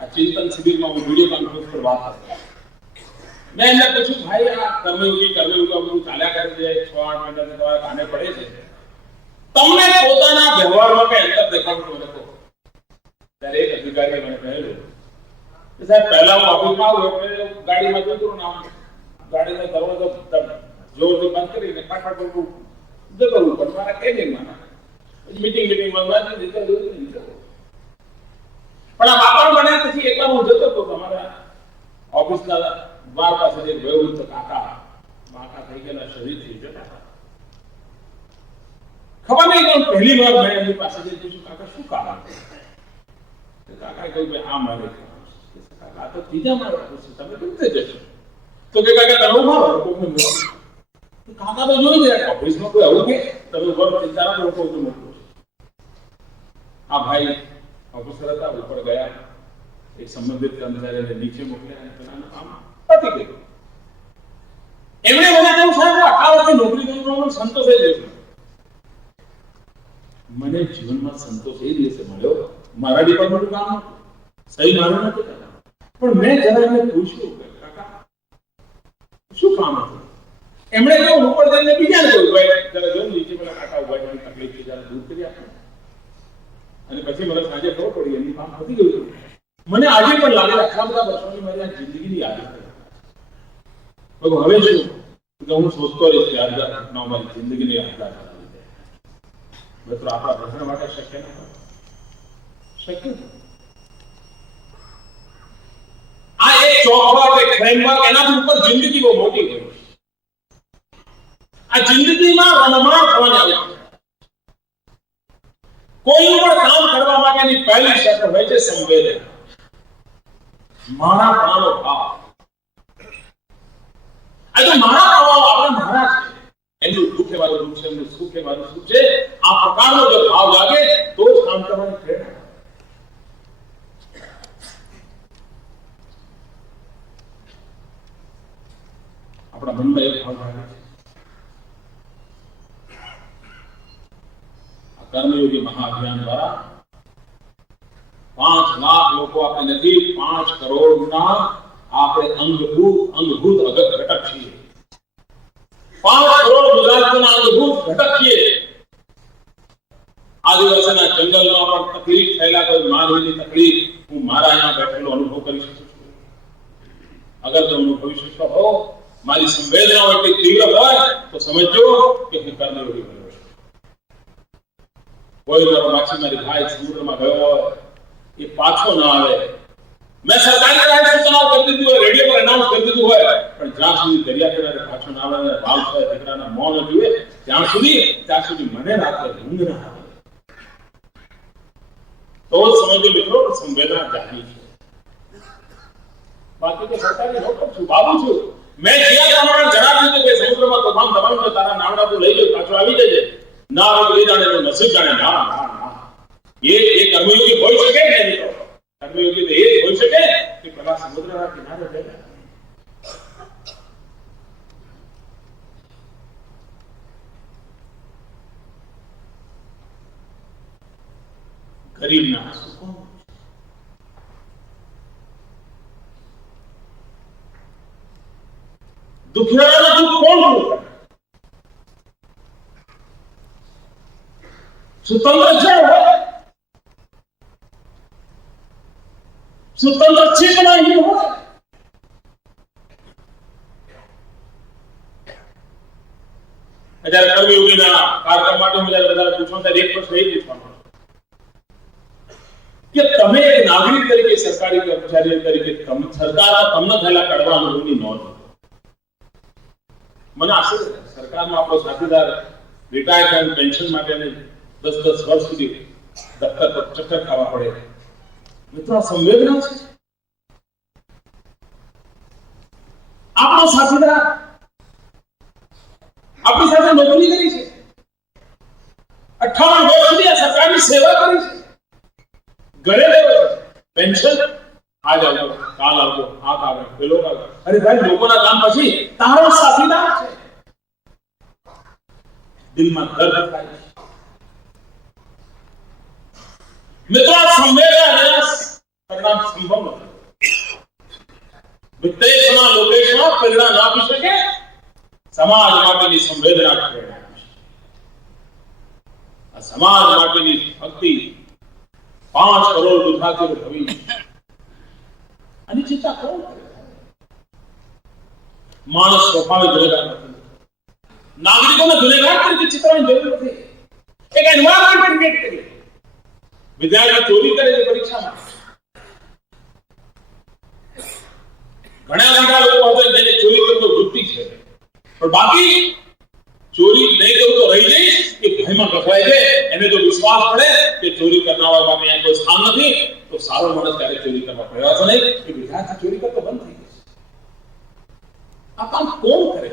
આ ચિંતન શિબિરમાં હું વિડીયો કોન્ફરન્સ પર વાત કરી. મેં એમને પૂછ્યું, ભાઈ આ કર્મયોગી બધું ચાલ્યા કરે છે, 6-8 મહિનાથી તમારા કાને પડે છે, તમને પોતાના વ્યવહારમાં કઈ અંતર દેખાડતું નથી? ત્યારે એક અધિકારીએ મને કહેલું કે સાહેબ, પહેલા હું ઓફિસમાં આવું એટલે ગાડીમાં જતું નામ ગાડીનો દરવાજો જોરથી બંધ કરીને ફટાફટ જતો રહું, પણ મારા કઈ નહીં માના મીટિંગમાં પણ આ વાતાવરણ બન્યા પછી એકવાર હું જતો હતો તમારા ઓફિસના દ્વાર પાસે જે વયોવૃદ્ધ કાકા થઈ ગયેલા, શહીદ થઈ ગયા. ખબર નહીં કેમ પહેલી વાર મેં એમની પાસે જઈ પૂછ્યું, કાકા શું કારણ? કાકાએ કહ્યું કે આ મારે આ તો ત્રીજા મારે તમે કેમ થઈ જશો? તો કે કાકા તમે ઉભા રહો. કાકા તો જોઈ જાય ઓફિસમાં કોઈ આવું કે તમે ઉભા ચિંતા ના લોકો મોકલો. આ ભાઈ ઓફિસર હતા, ઉપર ગયા, એક સંબંધિત કર્મચારીને નીચે મોકલ્યા અને પેલાનું કામ પતી ગયું. એમણે મને કહ્યું, સાહેબ આટલા વર્ષથી નોકરી કરવાનો સંતોષ એ જ મને જીવનમાં સંતોષ એ દિવસે મળ્યો. મારા ડિપાર્ટમેન્ટનું કામ સહી મારું નથી કરતા, પણ મેં જરા એમને પૂછ્યું, કાકા શું કામ હતું? એમણે કહ્યું, ઉપર જઈને બીજાને કહ્યું, ભાઈ જરા જો નીચે પેલા કાકા ઉભા છે, તકલીફ છે, જરા દૂર કરી આપો. અને પછી મને સાંજે ખબર પડી એમનું કામ પતી ગયું. મને આજે પણ લાગે આટલા બધા વર્ષોની મારી આ જિંદગીની યાદ હવે શું કે હું શોધતો રહીશ યાદગાર ઘટનાઓ મારી જિંદગીની યાદગાર. મિત્રો આપણા પ્રશ્ન માટે શક્ય ન શક્ય. આ એક ચોખવટ, એક ફ્રેમવર્ક, એનાથી ઉપર જિંદગી બહુ મોટી હોય. આ જિંદગીમાં રમમાણ થવાની આવે છે. કોઈ પણ કામ કરવા માટેની પહેલી શરત હોય છે સંવેદન, મારા ભાવનો ભાવ. આ તો મારા ભાવ આપણે મારા છે, એમનું દુઃખ એ મારું દુઃખ છે, એમનું સુખ એ મારું સુખ છે. આ પ્રકારનો જો ભાવ લાગે તો જ કામ કરવાની પ્રેરણા. આપણા મનમાં એક ભાવ લાગે છે. આ કર્મયોગી મહાઅભિયાન દ્વારા 5 લાખ લોકો આપણે નથી, 5 કરોડના આપણે અંગભૂત ઘટક છીએ. 5 કરોડ ગુજરાતીના અંગભૂત ઘટક છીએ. આદિવાસીના જંગલમાં પણ તકલીફ થયેલા કોઈ માનવીની તકલીફ હું મારા અહીંયા બેઠેલો અનુભવ કરી શકું છું. અગર તમે અનુભવી શકતો હો, મારી સંવેદનાઓ એટલી તીવ્ર હોય તો સમજો કે હું કર્મયોગી બન્યો છું. કોઈ મારો માછીમારી ભાઈ સમુદ્રમાં ગયો હોય, એ પાછો ના આવે. મેં સરકારી રાહે સૂચનાઓ કરી દીધી હોય, રેડિયો પર એનાઉન્સ કરી દીધું હોય, પણ જ્યાં સુધી દરિયા કિનારે પાછો ના આવે, ભાવ થાય, દીકરાના મોં ન જુએ, ત્યાં સુધી મને રાત્રે ઊંઘ ના આવે. તો સમજો મિત્રો, સંવેદના જાગી છે. બાકી તો સરકારી નોકર છું, બાબુ છું. મેં જ્યાં પ્રમાણે જણાવ્યું હતું કે સમુદ્રમાં તોફાન થવાનું છે, તારા નાવડા તું લઈ લે, પાછો આવી જજે. ના આવે લઈ જાણે, નસીબ જાણે. ના એ કર્મયોગી હોઈ શકે ને મિત્રો. કર્મયોગી તો એ હોઈ શકે કે પેલા સમુદ્રના કિનારે જાય. ગરીબના સુકો, દુખિયાના દુઃખ કોણ પૂરું કરે? સ્વતંત્ર છે, સ્વતંત્ર ચેતના ही હોય. જ્યારે કર્મયોગીના કાર્યક્રમ માટે હું જ્યારે બધાને પૂછું ત્યારે એક પ્રશ્ન એ પૂછવાનો કે તમે એક નાગરિક તરીકે, સરકારી કર્મચારી તરીકે સરકારમાં તમને થયેલા કડવા અનુભવની નોંધ. મને આશા છે સરકારમાં આપણો સાથીદાર રિટાયર પેન્શન માટે 10-10 વર્ષ સુધી દફતર પર ચક્કર ખાવા પડે. મિત્રો, આ સંવેદના છે. આપણો સાથીદાર આપણી સાથે નોકરી કરી છે, 58 વર્ષ સુધી આ સરકારની સેવા કરી છે, ઘરે રહ્યો છે, પેન્શન આજ આવજો, કાલ આવજો, આ કામ પેલો કામ. અરે ભાઈ, લોકોના કામ પછી તારો સાથીદાર છે. દિલમાં દર્દ થાય. મિત્રો, સંવેદના પરિણામ સંભવ નથી. વિદેશના લોકેશનો પ્રેરણા ના આપી શકે, સમાજ માટેની સંવેદના પ્રેરણા આપી શકે. આ સમાજ માટેની ભક્તિ 5 કરોડ ગુજરાતીઓ ભવિષ્ય આની ચિંતા કોણ કરે? માણસ સ્વભાવે ગુનેગાર નથી. નાગરિકોને ગુનેગાર તરીકે ચિતરવાની જરૂર નથી. એક એન્વાયરમેન્ટ ક્રિએટ કરી. વિદ્યાર્થી ચોરી કરે છે પરીક્ષામાં. ઘણા લોકો હોય જેને ચોરી કરતો વૃત્તિ છે, પણ બાકી ચોરી નહીં કરું તો રહી જઈશ કે ભયમાં ગભરાય છે. એને જો વિશ્વાસ પડે કે ચોરી કરનારા માટે અહીંયા કોઈ સ્થાન નથી, તો સારો માણસ ત્યારે ચોરી કરવા પ્રયાસ નહીં. કે વિદ્યાર્થી ચોરી કરતો બંધ થઈ જશે. આ કામ કોણ કરે?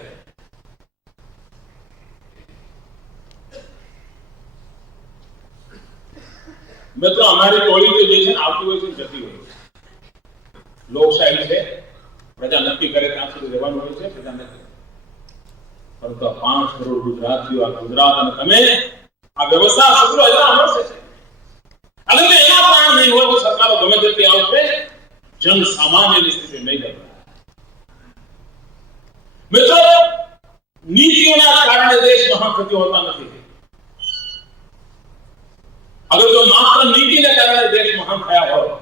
મિત્રો, અમારી ટોળી જે છે ને આવતી હોય છે, જતી હોય છે. લોકશાહી છે, પ્રજા નક્કી કરે ત્યાં સુધી રહેવાનું હોય છે. પ્રજા નક્કી, પરંતુ 5 કરોડ ગુજરાતીઓ, આ ગુજરાત અને તમે આ વ્યવસ્થા સગળો હજાર અમરશે છે. અગર એના પ્રાણ નહીં હોય તો સરકારો ગમે તેટલી આવશે, જન સામાન્યની સ્થિતિ નહીં બદલાય. મિત્રો, નીતિઓના કારણે દેશ મહાન હોતા નથી. અગર જો માત્ર નીતિને કારણે દેશ મહાન થયા હોય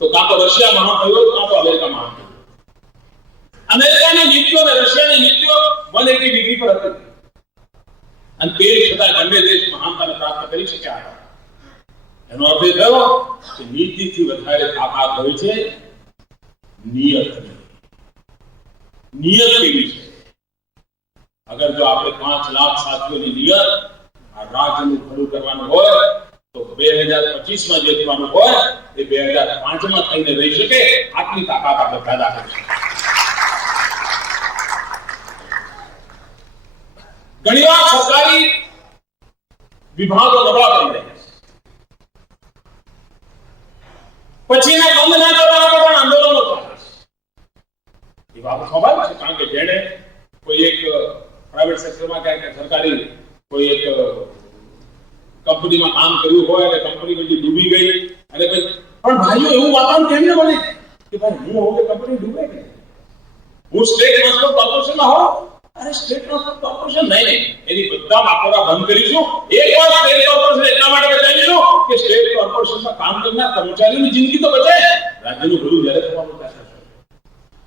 તો કાં તો રશિયા મહાન થયો, કાં તો અમેરિકા મહાન થયો. અમેરિકાની નીતિઓ અને રશિયાની નીતિઓ 180 ડિગ્રી પર હતી, અને તે છતાં બંને દેશ મહાનતાને પ્રાપ્ત કરી શક્યા હતા. એનો અર્થ એ થયો કે નીતિથી વધારે તાકાત હોય છે નિયતની. નિયત કેવી છે? અગર જો આપણે 5 લાખ સાથીઓની નિયત આ રાજ્યનું ભલું કરવાનું હોય તો 2025માં જે થવાનું હોય એ 2005માં થઈને રહી શકે. આટલી તાકાત આપણે પેદા કરીશું. ઘણીવાર સરકારી વિભાગો નબળા પડી રહ્યા છે, પછી એના બંધ ના કરવાના પણ આંદોલનો ચાલે છે. એ બાબત સ્વાભાવિક છે, કારણ કે જેણે કોઈ એક પ્રાઇવેટ સેક્ટરમાં ક્યાંક સરકારી કોઈ એક કંપનીમાં કામ કર્યું હોય અને કંપની બધી ડૂબી ગઈ, અને પણ ભાઈઓ એવું વાતાવરણ કેમ ન બને કે ભાઈ હું હોઉં કે કંપની ડૂબે કે હું સ્ટેટ ટ્રાન્સપોર્ટ કોર્પોરેશનમાં હોઉં? અરે સ્ટેટ ટ્રાન્સપોર્ટ કોર્પોરેશન નહીં, એની બધા વાપરવા બંધ કરીશું. એકવાર સ્ટેટ કોર્પોરેશન એટલા માટે બચાવીશું કે સ્ટેટ કોર્પોરેશનમાં કામ કરનાર કર્મચારીઓની જિંદગી તો બચે. રાજ્યનું ભલું જ્યારે થવાનું થાય,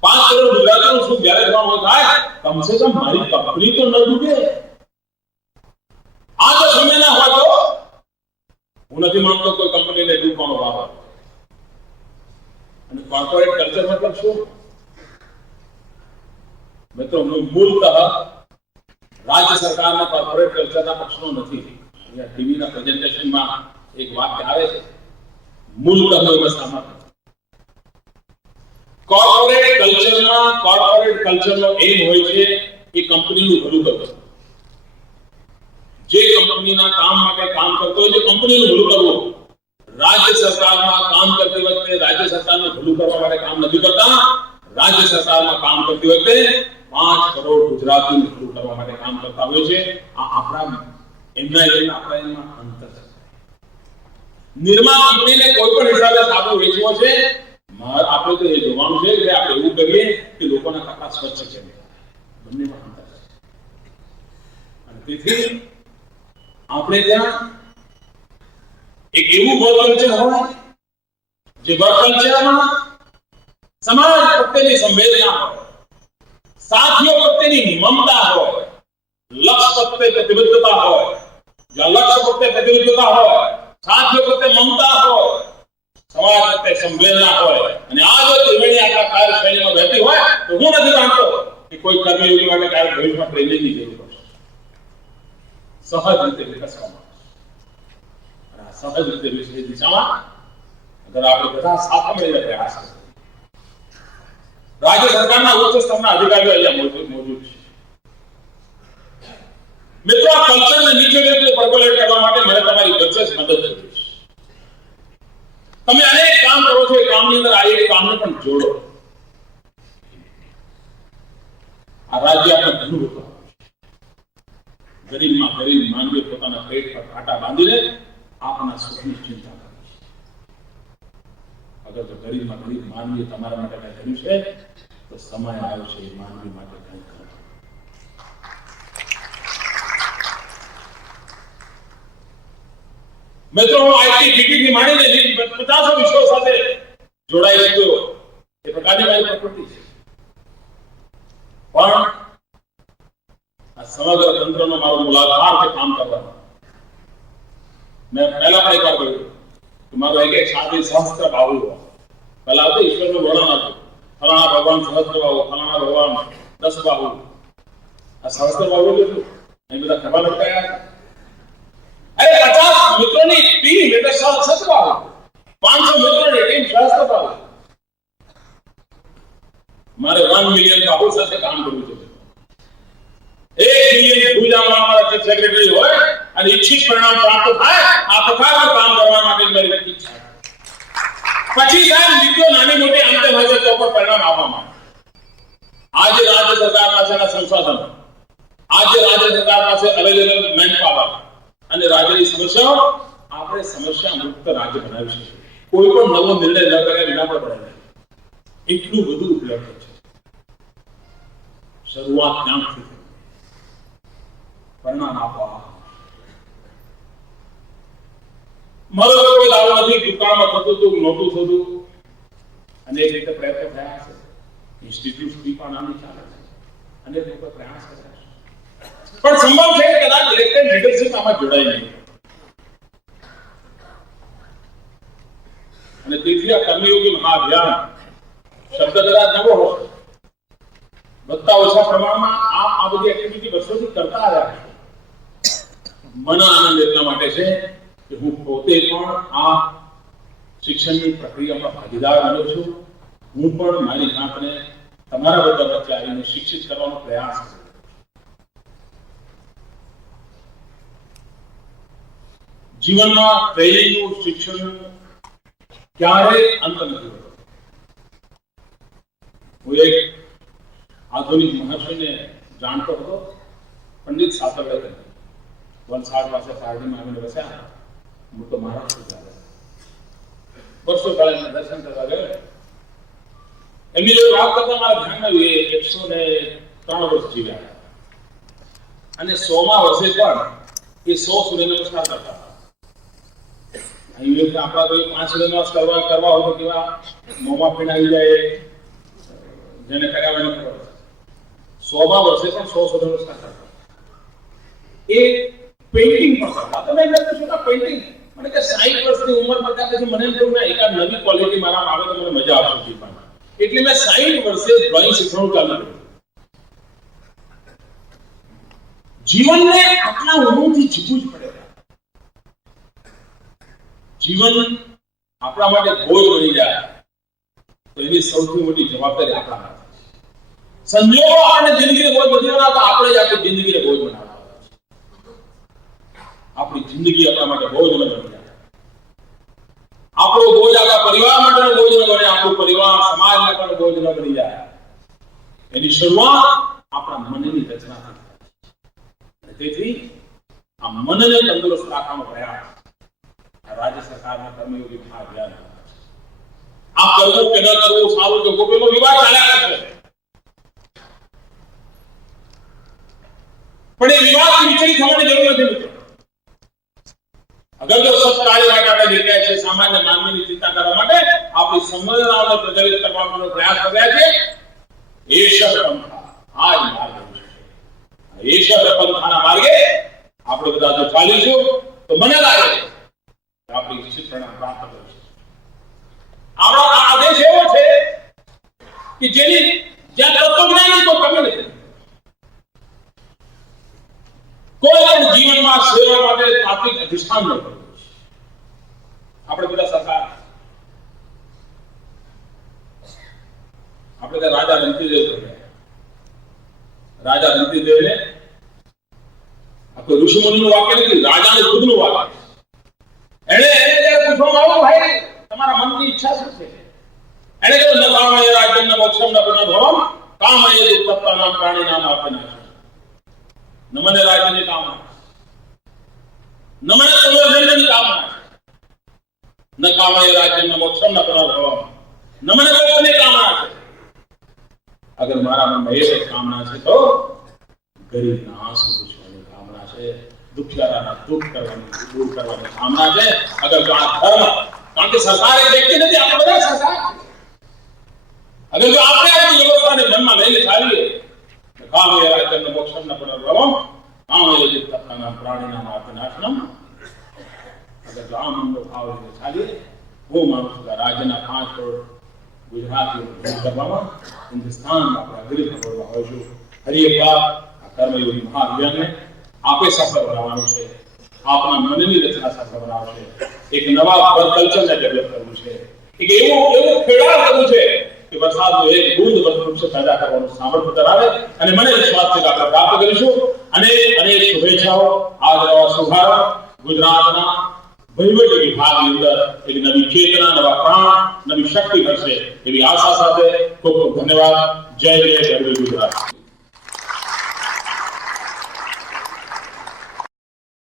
5 કરોડ ગુજરાતીઓનું સુખ જ્યારે થવાનું થાય, કમસે કમ મારી કંપની તો ન ડૂબે. આ જો સમય ના હોય તો હું નથી માનતો કોઈ કંપનીને ડૂબવાનો વારો. અને કોર્પોરેટ કલ્ચર મતલબ શું? મિત્રો, મૂળતઃ રાજ્ય સરકારના કોર્પોરેટ કલ્ચરના પ્રશ્નો નથી. અહીંયા ટીવીના પ્રેઝન્ટેશનમાં એક વાક્ય આવે છે, મૂળતઃ વ્યવસ્થામાં. કોર્પોરેટ કલ્ચરનો એમ હોય છે કે કંપનીનું ભલું કરવું. જે કંપનીના કામ માટે કામ કરતો હોય, જે કંપનીનું ભલું કરવું. રાજ્ય સરકારમાં કામ કરતી વખતે રાજ્ય સરકારને ભલું કરવા માટે કામ નથી કરતા. રાજ્ય સરકારમાં કામ કરતી વખતે 5 કરોડ ગુજરાતીઓને ભલું કરવા માટે કામ કરતા હોય છે. આ આપણા એમના અંતર છે. નિર્મા કંપનીને કોઈ પણ હિસાબે સાબુ વેચવો છે, આપણે તો એ જોવાનું છે કે આપણે એવું કરીએ કે લોકોના ખાતા સ્વચ્છ છે. બંનેમાં અંતર છે. અને તેથી આપણે ત્યાં એક એવું વર્ક કલ્ચર હોય જે વર્ક કલ્ચરમાં સમાજ પ્રત્યેની સંવેદના હોય, સાથીઓ પ્રત્યેની મમતા હોય, લક્ષ્ય પ્રત્યે પ્રતિબદ્ધતા હોય. જ્યાં લક્ષ્ય પ્રત્યે પ્રતિબદ્ધતા હોય, સાથીઓ પ્રત્યે મમતા હોય, સમાજ પ્રત્યે સંવેદના હોય અને આ જો ત્રિવેણી આપણા કાર્યશૈલીમાં રહેતી હોય તો હું નથી માનતો કે કોઈ કર્મયોગી માટે કાર્ય ભવિષ્યમાં ટ્રેનિંગની જરૂર પડશે. સહજ રીતે વિકસવામાં અને આ સહજ રીતે વિકસતી દિશામાં અગર આપણે બધા સાથે મળીને પ્રયાસ કરીએ. રાજ્ય સરકારના ઉચ્ચ સ્તરના અધિકારીઓ અહીંયા મોજૂદ છે. મિત્રો, આ કલ્ચરને નીચે લેવલે પર્કોલેટ કરવા માટે મને તમારી વિશેષ મદદ જોઈએ છે. તમે અનેક કામ કરો છો, એ કામની અંદર આ એક કામને પણ જોડો. આ રાજ્ય આપણે ઘણું બધું ગરીબમાં ગરીબ માનવી પોતાના પેટ પર કાંટા બાંધીને આપણા સુખની ચિંતા કરે છે. અગર તો ગરીબમાં ગરીબ માનવી તમારા માટે કંઈ કર્યું છે તો સમય આવ્યો છે એ માનવી માટે કંઈ કરો. મિત્રો, હું આઈટી બીટીથી માંડીને 50 વિષયો સાથે જોડાઈ ગયો એ પ્રકારની મારી પ્રકૃતિ છે. પણ આ સમગ્ર તંત્રનો મારો મુલાકાત છે કામ કરવાનો. મેં પહેલા પણ એક વાર કહ્યું કે મારો એક સાથી સહસ્ત્ર બાહુ પહેલા તો ઈશ્વરનું વર્ણન હતું. ફલાણા ભગવાન સહસ્ત્ર બાહુ, ફલાણા ભગવાન 10 બાહુ. આ સહસ્ત્ર બાહુ એટલે શું? એ બધા ખબર લટકાયા. અરે 50 મિત્રોની ટીમ એટલે સહસ્ત્ર બાહુ, 500 મિત્રોની ટીમ સહસ્ત્ર બાહુ. મારે 1 મિલિયન બાહુ સાથે કામ કરવું છે. 1 મિલિયન ભૂજામાં ચીફ સેક્રેટરી હોય અને ઈચ્છિત પરિણામ પ્રાપ્ત થાય, આ પ્રકારનું કામ કરવા માટે મારી ઈચ્છા. પછી સાહેબ મિત્રો નાની મોટી અંતે ભાગે તો પણ પરિણામ આવવા માંડે. આજે રાજ્ય સરકાર પાસેના સંસાધનો, આજે રાજ્ય સરકાર પાસે અવેલેબલ મેન પાવર અને રાજ્યની સમસ્યાઓ, આપણે સમસ્યા મુક્ત રાજ્ય બનાવી શકીએ. કોઈ પણ નવો નિર્ણય ન કર્યા વિના પણ બને. એટલું બધું ઉપલબ્ધ છે. શરૂઆત ત્યાંથી પરિણામ આપવા. મારો કોઈ દાવો નથી. દુકાનમાં થતું હતું, નહોતું થતું, અનેક રીતે પ્રયત્ન થયા છે. ઇન્સ્ટિટ્યૂટ પણ નાની ચાલે છે, અનેક લોકો પ્રયાસ કર્યા છે. પણ સંભવ છે કે કદાચ ઇલેક્ટેડ લીડરશિપ આમાં જોડાઈ નહીં. અને તેથી આ કર્મયોગી મહાઅભિયાન શબ્દ કદાચ નવો હશે, વધતા ઓછા પ્રમાણમાં આ બધી એક્ટિવિટી વર્ષોથી કરતા આવ્યા છે. મને આનંદ એટલા માટે છે કે હું પોતે પણ આ શિક્ષણની પ્રક્રિયામાં ભાગીદાર બન્યો છું. હું પણ મારી જાતને તમારા બધા વચ્ચે આવીને શિક્ષિત કરવાનો પ્રયાસ કરું. જીવનમાં ટ્રેનિંગનું, શિક્ષણનું ક્યારેય અંત નથી હોતો. હું એક આધુનિક મહર્ષિને જાણતો હતો, પંડિત સાતવડે. વલસાડ પાસે પારડીમાં આવીને વસ્યા. હું તો મહારાષ્ટ્ર ચાલે વર્ષો પહેલા એમને દર્શન કરવા ગયો. એમની જોડે વાત કરતા મારા ધ્યાનમાં આવ્યું, 103 વર્ષ જીવ્યા અને 100મા વર્ષે પણ એ 100 સૂર્ય નમસ્કાર કરતા. અહીં આપણા કોઈ 5 સૂર્ય નમસ્કાર કરવા હોય તો કેવા મોંમાં ફીણ આવી જાય, જેને કર્યા મને ખબર. 100મા વર્ષે પણ 100 સૂર્ય નમસ્કાર કરતા. એ પેઇન્ટિંગ પણ કરતા. તમે એમ કહો છો પેઇન્ટિંગ મને કે 60 વર્ષની ઉંમર પડતા પછી મને એમ થયું એકાદ નવી ક્વોલિટી મારામાં આવે તો મને મજા આવશે જીવનમાં. એટલે મેં 60 વર્ષે ડ્રોઈંગ શીખવાનું ચાલુ કર્યું. જીવનને આટલા ઊંડુંથી જીવવું જ પડે. જીવન આપણા માટે બોજ બની જાય તો એની સૌથી મોટી જવાબદારી આપણા હાથમાં છે. સંજોગો આપણને જિંદગીને બોજ નથી બનાવતા, આપણે જ આપણી જિંદગીને બોજ બનાવતા. આપણી જિંદગી આપણા માટે બોજ ન બની જાય. આપણો બોજ આપણા પરિવાર માટેનો બોજ ન બને, આપણું પરિવાર સમાજ માટેનો બોજ ન બની જાય. એની શરૂઆત આપણા મનની રચનાથી થાય. તેથી આ મનને તંદુરસ્ત રાખવાનો પ્રયાસ રાજ્ય સરકારના કર્મયોગી અભિયાન. આ કરવું કે ન કરવું, સારું કે ખોટું વિવાદ ચાલ્યા કરશે. પણ એ વિવાદથી વિચલિત થવાની જરૂર નથી મિત્રો. અગર જો સત્કાર્ય માટે આપણે જઈ રહ્યા છે, સામાન્ય માનવીની ચિંતા કરવા માટે આપણી સંવેદનાઓને પ્રજ્વલિત કરવાનો પ્રયાસ કરી રહ્યા છે, ઈશ્વર પંથા આ જ માર્ગ છે. ઈશ્વર પંથાના માર્ગે આપણે બધા જો ચાલીશું તો મને લાગે કે આપણી શિક્ષણ પ્રાપ્ત કરીશું. આપણો આ દેશ એવો છે કે જેની જ્યાં તત્વજ્ઞાનની કોઈ કમી નથી. કોઈ પણ જીવનમાં સેવા માટે તાત્વિક અધિષ્ઠાન ન કરવું. આપણે બધા સરકાર, આપણે રાજા રણતીદેવ રાજા રણતીદેવને આ કોઈ ઋષિમુનિનું વાક્ય નથી, રાજાનું ખુદનું વાક્ય. એને જયારે પૂછવામાં આવ્યું, ભાઈ તમારા મનની ઈચ્છા શું છે? એને કહ્યું, ન કામય રાજ્યમ ન મોક્ષમ ન પુનર્ભવમ કામય દુઃખતત્તાનામ પ્રાણીનામ આપેના. ન મને રાજ્યની કામના, ન મને પુનર્જન્મની કામના, ન કામય રાજ્યમ ન મોક્ષમ ન પુનર્ભવમ, ન મને મોક્ષની કામના છે. અગર મારા મનમાં એ કામના છે તો ગરીબના આંસુ પૂછવાની કામના છે, દુખિયારાના દુઃખ કરવાની દૂર કરવાની કામના છે. અગર જો આ ધર્મ, કારણ કે સરકાર એક વ્યક્તિ નથી, આપણે બધા સરકાર છે. અગર જો આપણે આપણી વ્યવસ્થાને મનમાં લઈને ચાલીએ, કામય રાજ્યમ મોક્ષમ ન પુનર્ભવમ કામય દુઃખતત્તાનામ પ્રાણીનામ આપેનાશનમ, અગર જો આ મનનો ભાવ લઈને ચાલીએ, હું માનું છું કે રાજ્યના 5 કરોડ ગુજરાતીઓ કરવામાં, હિન્દુસ્તાનમાં આપણે અગ્રી ખબરમાં હોઈશું. ફરી એકવાર આ કર્મયોગી મહાઅભિયાનને આપે સફળ બનાવવાનું છે. આપણા મનની રચના સફળ બનાવશે. એક નવા વર્ક કલ્ચરને ડેવલપ કરવું છે. એક એવું ખેડાણ કરવું છે કે વરસાદનું એક બૂંદ વૃક્ષ પેદા કરવાનું સામર્થ્ય ધરાવે. અને મને વિશ્વાસ છે કે આપણે પ્રાપ્ત કરીશું. અને અનેક શુભેચ્છાઓ. આ શુભારંભ ગુજરાતના વહીવટી વિભાગની અંદર એક નવી ચેતના, નવા પ્રાણ, નવી શક્તિ ભરશે એવી આશા સાથે ખૂબ ખૂબ ધન્યવાદ. જય જય ગરવી ગુજરાત.